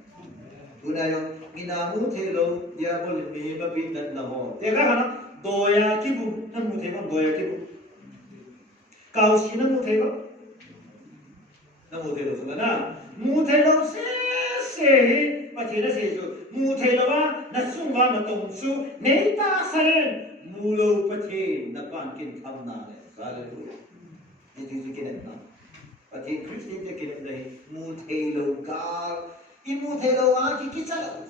Tuna yung minamu thelo dia boleh mihima bindan na ho. Teka kana doya kibu nan mu thelo doya kibu. Kau sina mu thelo. Na mu thelo so na. Mu thelo se pati na se so. Mu thelo ba na sungwa na tong su nei ta saren mulo pati na pankin tham na le. Hallelujah. Itu kinet na. Pati Christian te kinet na mu thelo kal imu thelo wa ki kichalo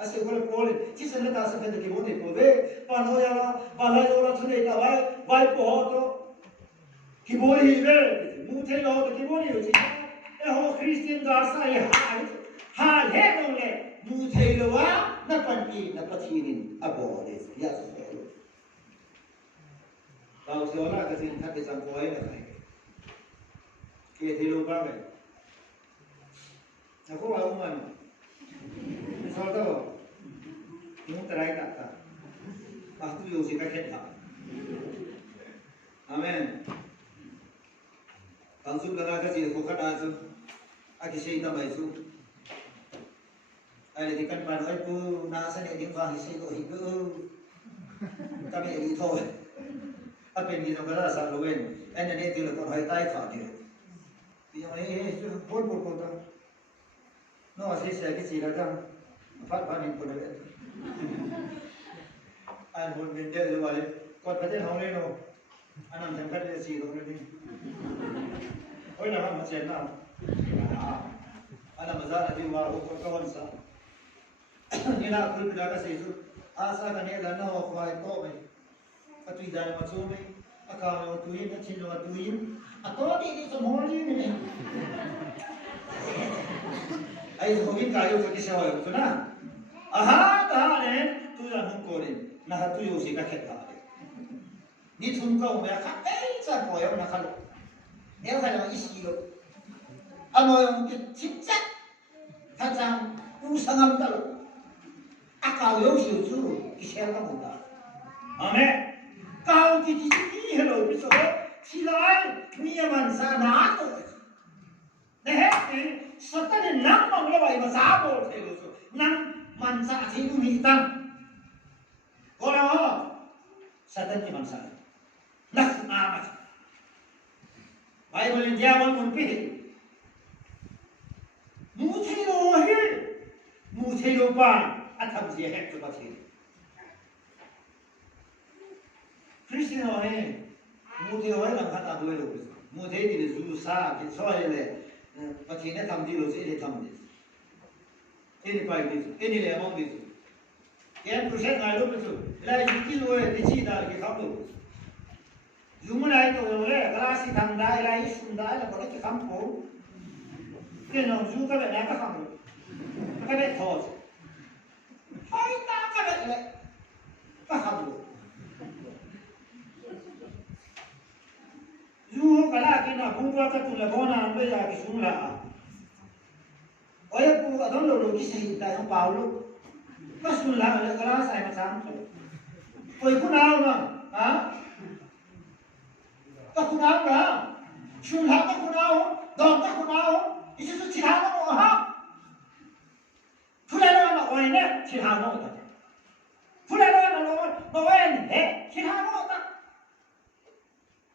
ase gole pole chisa na ta sa pende ki bone pove pano ya bala jora thune ta vai po to ki bone hive mu thelo to ki bone ho chi e ho Christian da sa ye ha he no le mu thelo wa na panti na patinin abo des ya so tao siona ka sin tha ke sang koi na kai ke thelo ba me Aku mau mana? Misal tu, kamu terai tak? Waktu yo sih kaget tak? Amen. Langsung dengan kasih bukan asu, aki sih tambah isu. Ada di kan pada itu nasa ni di bawah sih tu itu, kami ini tahu. Apa yang kita kata selalu kan? Anda ni tu lepas hari tay kah dia? Dia itu pun tak. No, así se aquí si la dan, falta ni por el. An pun benda tu balik, kau pada hong le no, anam jam pada si tu ni. Oh nama macam mana? Anam mazar ni wah kau kawan sa. Ni nak kul pada kasi tu, asa kan ni lana wah kau itu ni. Patui dah macam ni, akal tuin, cilo tuin, atau ni semua ni. Ay hogin kayo sa kisawa ko na. Aha, tahanen, tu lang hong korin. Nahatuyo si kakit tahanen. 你从高面看，哎，这保养那看了，你看到一洗了，啊，我用的亲戚，他讲不上俺的了，啊，高有小猪，一千个不到，阿妹，高的几几了，你说，起来，你也蛮啥拿的，那还是说的你能忙了吧？一个啥不退路说，能蛮啥退路没当，过来哦。Satan di mansa. Nak amat. Bible dia mun pilih. Muthilo hil. Muthilo ban atam dia hek tu pasti. Kristen orang muthilo orang kata dua lo. Muthil di zusa di soal le. Pasti ni tam di lo sih tam di. Ini baik di. Ini le among di. Yang proses ngalu betul. Lai jiki lo di cita ke kamu. Jumlah itu orang kelas hitam dah, lai sunda, lai boleh ke kamu. Kenapa juga berapa kamu? Berapa thos? Hai tak berapa? Kamu. Jumlah kalau kita buat tu lebona ambil ya jumlah. Orang pun adon lo kisah kita yang Paulo. Kasunlah oleh kelas saya macam tu. Kau ikut nahu na? Ha? Kau nahu na? Sunlah kau nahu? Dom kau nahu? Itu tu cerita kau ha? Pulai orang orang ni cerita kau tak? Pulai orang ni cerita kau tak?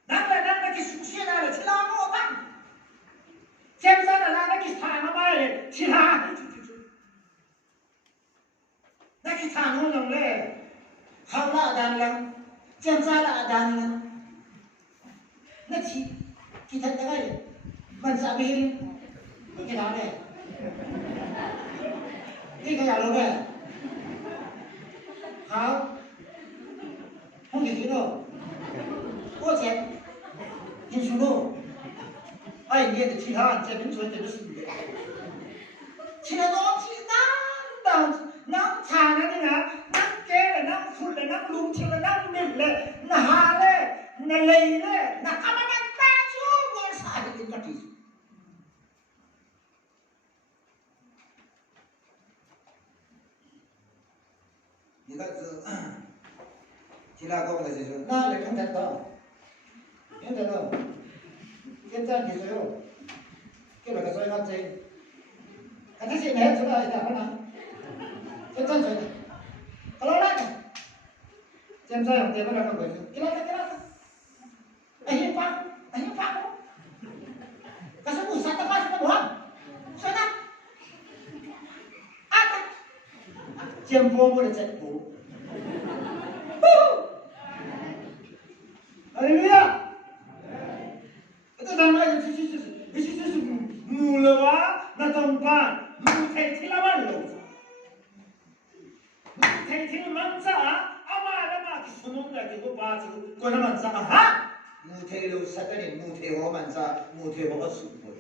Nak kisah ada cerita kau tak? Siapa nak kisah nama dia cerita? Nak kita nunggu le, hamba adan lang, jemsala adan lang. Nak kita tengah mensabihin, kita ada. Ini kaya lo le, hao, mungkin itu, kau cek, insulu, ay ni ada cerita, cerita tu cerita sendiri. Cerita tu cerita, nang chana ni na, nang ke le, nang ful le, nang lung chil le, nang mil le, na ha le, na lei le, na kamagan ta chu, buat sah di kati. Ni kat tu, cila kau kasi tu, na le kan tak tahu, yang tak tahu, kita ni tu, kita kasi orang cai, kata si ni tu dah ada mana? Kita saja. Kalau nak, jam saya yang tiada nak berjumpa. Kira. Ayo pak. Kasih pusat apa sih buat? Sudah. Ada. Jam boleh cek bu. Haleluya. Itu sama itu mulawa natompan mutai tilaman lo. Mutai mansa, ama kisunung lagi ko pa ko naman sa ha? Mutai lo sa kanin, mutai ho mansa, mutai ho asupo.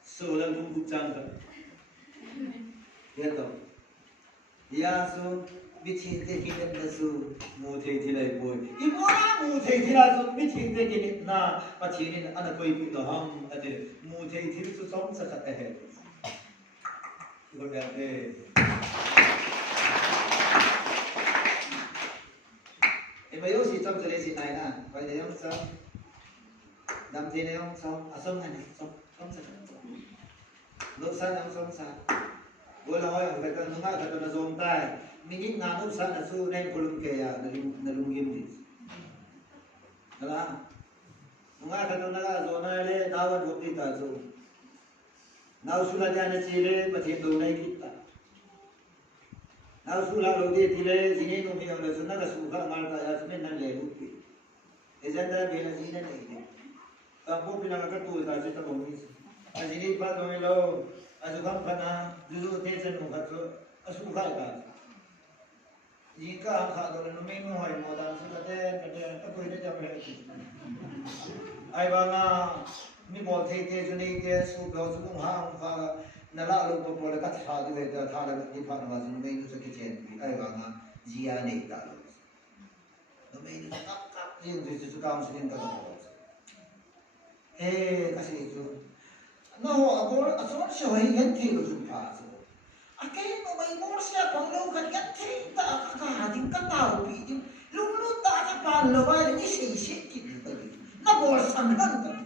So lang kung buksan ka. Yato. Yaso bichinte kinat na so mutai tilay boy. Imora mutai tilay so bichinte kinit na pachinin anak ko iputo ham ate mutai til so som sa katahe. Berkata, ibayo si Tom tulis si Naina, kaya yung sa damti na yung sa asong nga som sa nuksan ang som sa wala ko yung kata nunga kata na som tay mingit nga nuksan na su na yung kulong kaya nalunggim din nala nunga kata na zona le dawan bukti ta so Nausula jana cile pasti donai kita. Nausula loge cile sini nunggu yang lesuna kasuka malta ya semen le bukti. Ejanda bela sini ni. Kamu pinang agak tu kasih tak komis. Sini pak domelo asukam kana juzu tesen muka tu asuka ka. Jika angka dolen menu hai modal sekate aku ini jam lagi. Ai banga ni bol te juni ke su go su kung ha ka na la lo po le ka tha de ta tha la ni pha na ma su me su ke chen bi ai wa nga jia nei ta lo mấy các riêng thì chú cao sinh các bạn ê cái gì chú nó họ có số hay hiện thị của chúng ta à cái mà mấy món xe còn lâu cái hiện thị ta cả những cái tàu bị chứ lúc lúc ta các bạn lâu ai như gì chứ nó bỏ sẵn hơn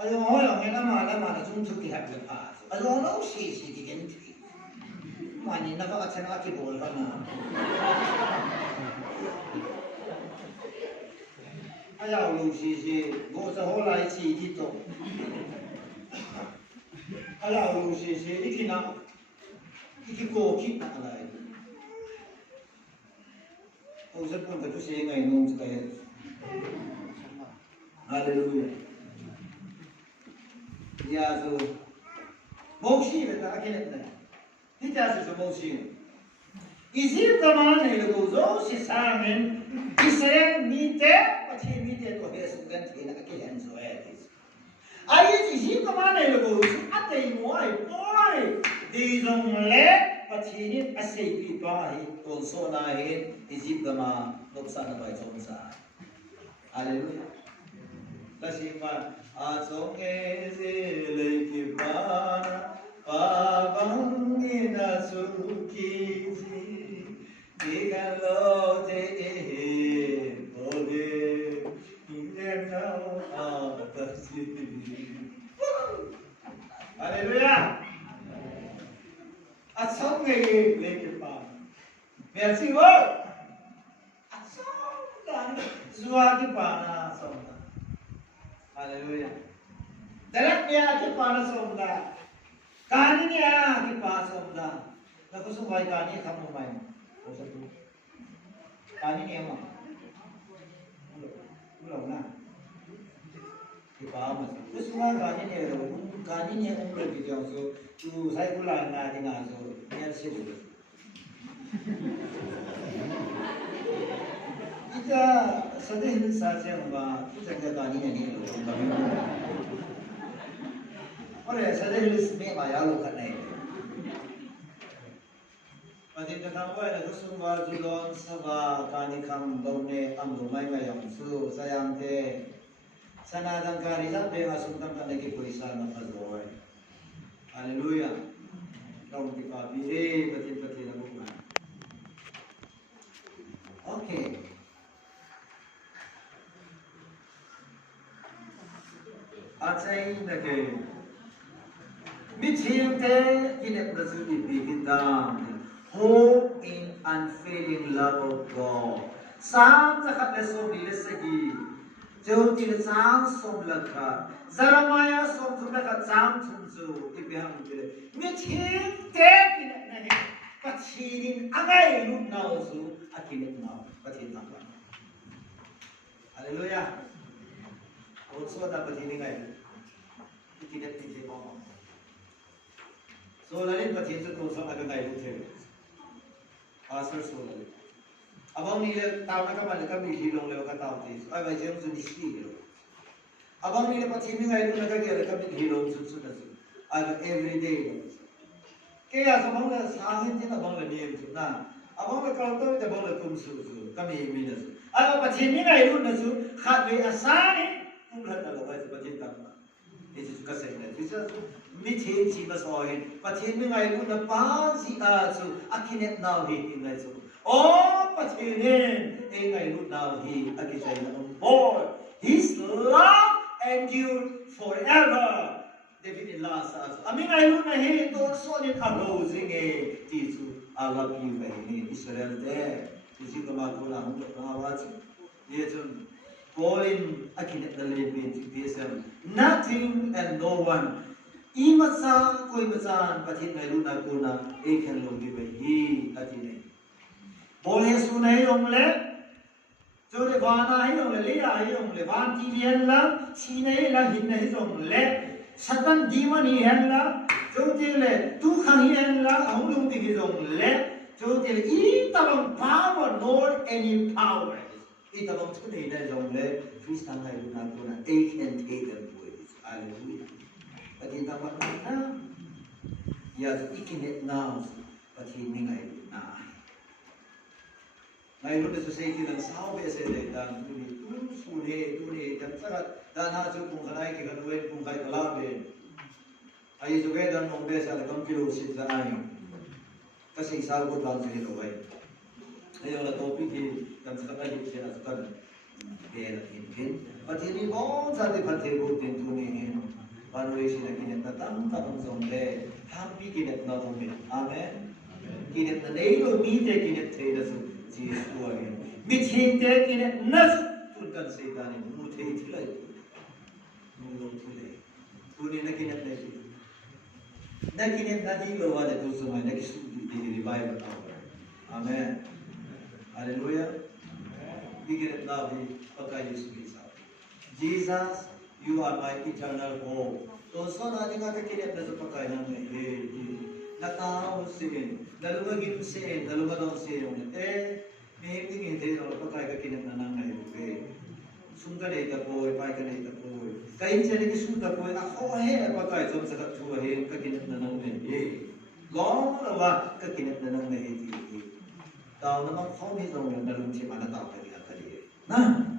아주 얼마나 좀 좋게 합니다. 아주 어느 시시기겐 많이 나가 같이 나가기 뭘하나. 아야 루시시 뭐서 홀라이 지기도. 아야 루시시 이기나 이기 고기 나가라. 어제 본가 주시가 있는 거에. 할렐루야. 야수 목시를 다 하겠네. 이자수 목시. 이집 가만히 고조 세상은 이스라엘 밑에 같이 밑에 또 해수간 되나게 현소해. 아예 이집 가만히 고조 앞에 뭐이 보이 디종래 같이 아세이 바이 또 소나해 이집 가마 녹사는 바이 종사. 할렐루야. Lasima asonge zile kibana babangina sukiji digalo te bode inenao atasi. Haleluya. Asonge zile kibana. Merci Lord. Asonge zua kibana asonge. Haleluya. Daratnya ke panas omda, kaninya ke panas omda. Lalu semua kani kamu main, oh satu. Kani ni apa? Belum na. Ke panas. Terus semua kani ni umur kita so, tu saya pulang na di naso, ni asyik. Kita sedih saja mbak, kita kani ni loh. Oleh sedih lismi maya loh kan ni. Pasti kita tahu ada semua julon sebab kani kam done amrumai mayang su sayang te. Sana dan kari sampai masuk tempat lagi polisa nak azoi. Haleluya. Kau kita pilih peti lakukan. Okay. Acai nak meeting te kita bersudi kita hope in unfailing love of God. Sam zakat lesom dilesegi, jauh tidak sang som laka, Jeremiah som tu laka sang tunju ibihang bile. Meeting te kita nahe, pacinin agai lu nausu akinet nau, pacin tampan. Haleluya. Also dapat ini kan, tidak ngomong. So lain pasti itu terus agak gaya betul. Asal so lain. Abang ni tahu nak apa? Kami hilang lewat kata itu. Ayah macam tu diski. Abang ni pasti ini gaya itu nak kaya kami hilang sudah. Ayah everyday. Kaya abang ni sahih je abang ni itu. Nah, abang ni kalau tahu abang ni kumsu. Kami ini tu. Ayah pasti ini gaya itu tu. Khadwe asal. Umlah tak lepas seperti itu. Itu juga saya. Bisa meeting si masohin. Patin mengai lu nampak si asu. Akinet nawi ingai su. Oh patinin ingai lu nawi. Aki saya nak boy. His love endure forever. David last asu. Amin ingai lu nahi to sonin arosing tisu. I love you baby. Israel there. Isi kemakulah untuk awak. Dia tu. Calling akinet dalibin tipisam nothing and no one imasa koi masan patin ngai luna kuna ekhan logi bahi atine bole sunai ongle jore bana hi ongle le ai ongle ban ti lian la sinai la hinai ongle satan dimani hen la jote le tu khang hen la aung lung ti ongle jote le I tabang power nor any power Ita bang tu ni dah jom le, Kristen hai lu nak tu nak, they can take them with. Hallelujah. Bagi tampak mana? ya ikinet na patini ngai na ngai lu besu sei kilang sao be se de dan tu ni tu su ne kan sarat dan ha chu kung khanai ki kan wen kung kai kala be ai ju ve dan mong be sa kam kilo sit za ai ka sei sa ko dan se lo bai ai la topic ki kan sa ka hi se na kan be la hin patini bon sa de pathe ko tin tu ni Valuation again at the time on there, happy in it not only. Amen. In it the name of me taking it, Taylor's Jesus to again. Which he taking it not to can say that in mutate like no today. Today, again at the Nakin it nothing over the two so my next revival hour. Amen. Hallelujah. We get it now, okay, Jesus. You are my eternal hope. So so na dinga ka kinep na sa pagkain ng natao sin, dalumagin sin, dalumadong sin. May hindi no pagkain ka kinep na nang ngayon. Sungkane ta po, pagkain ta po. Kain siya ni suta po, ako pagkain sa katsuwa ka kinep na nang ngayon. Long na wa ka kinep na nang ngayon. Tao naman kung hindi nung dalum si manatao ka na.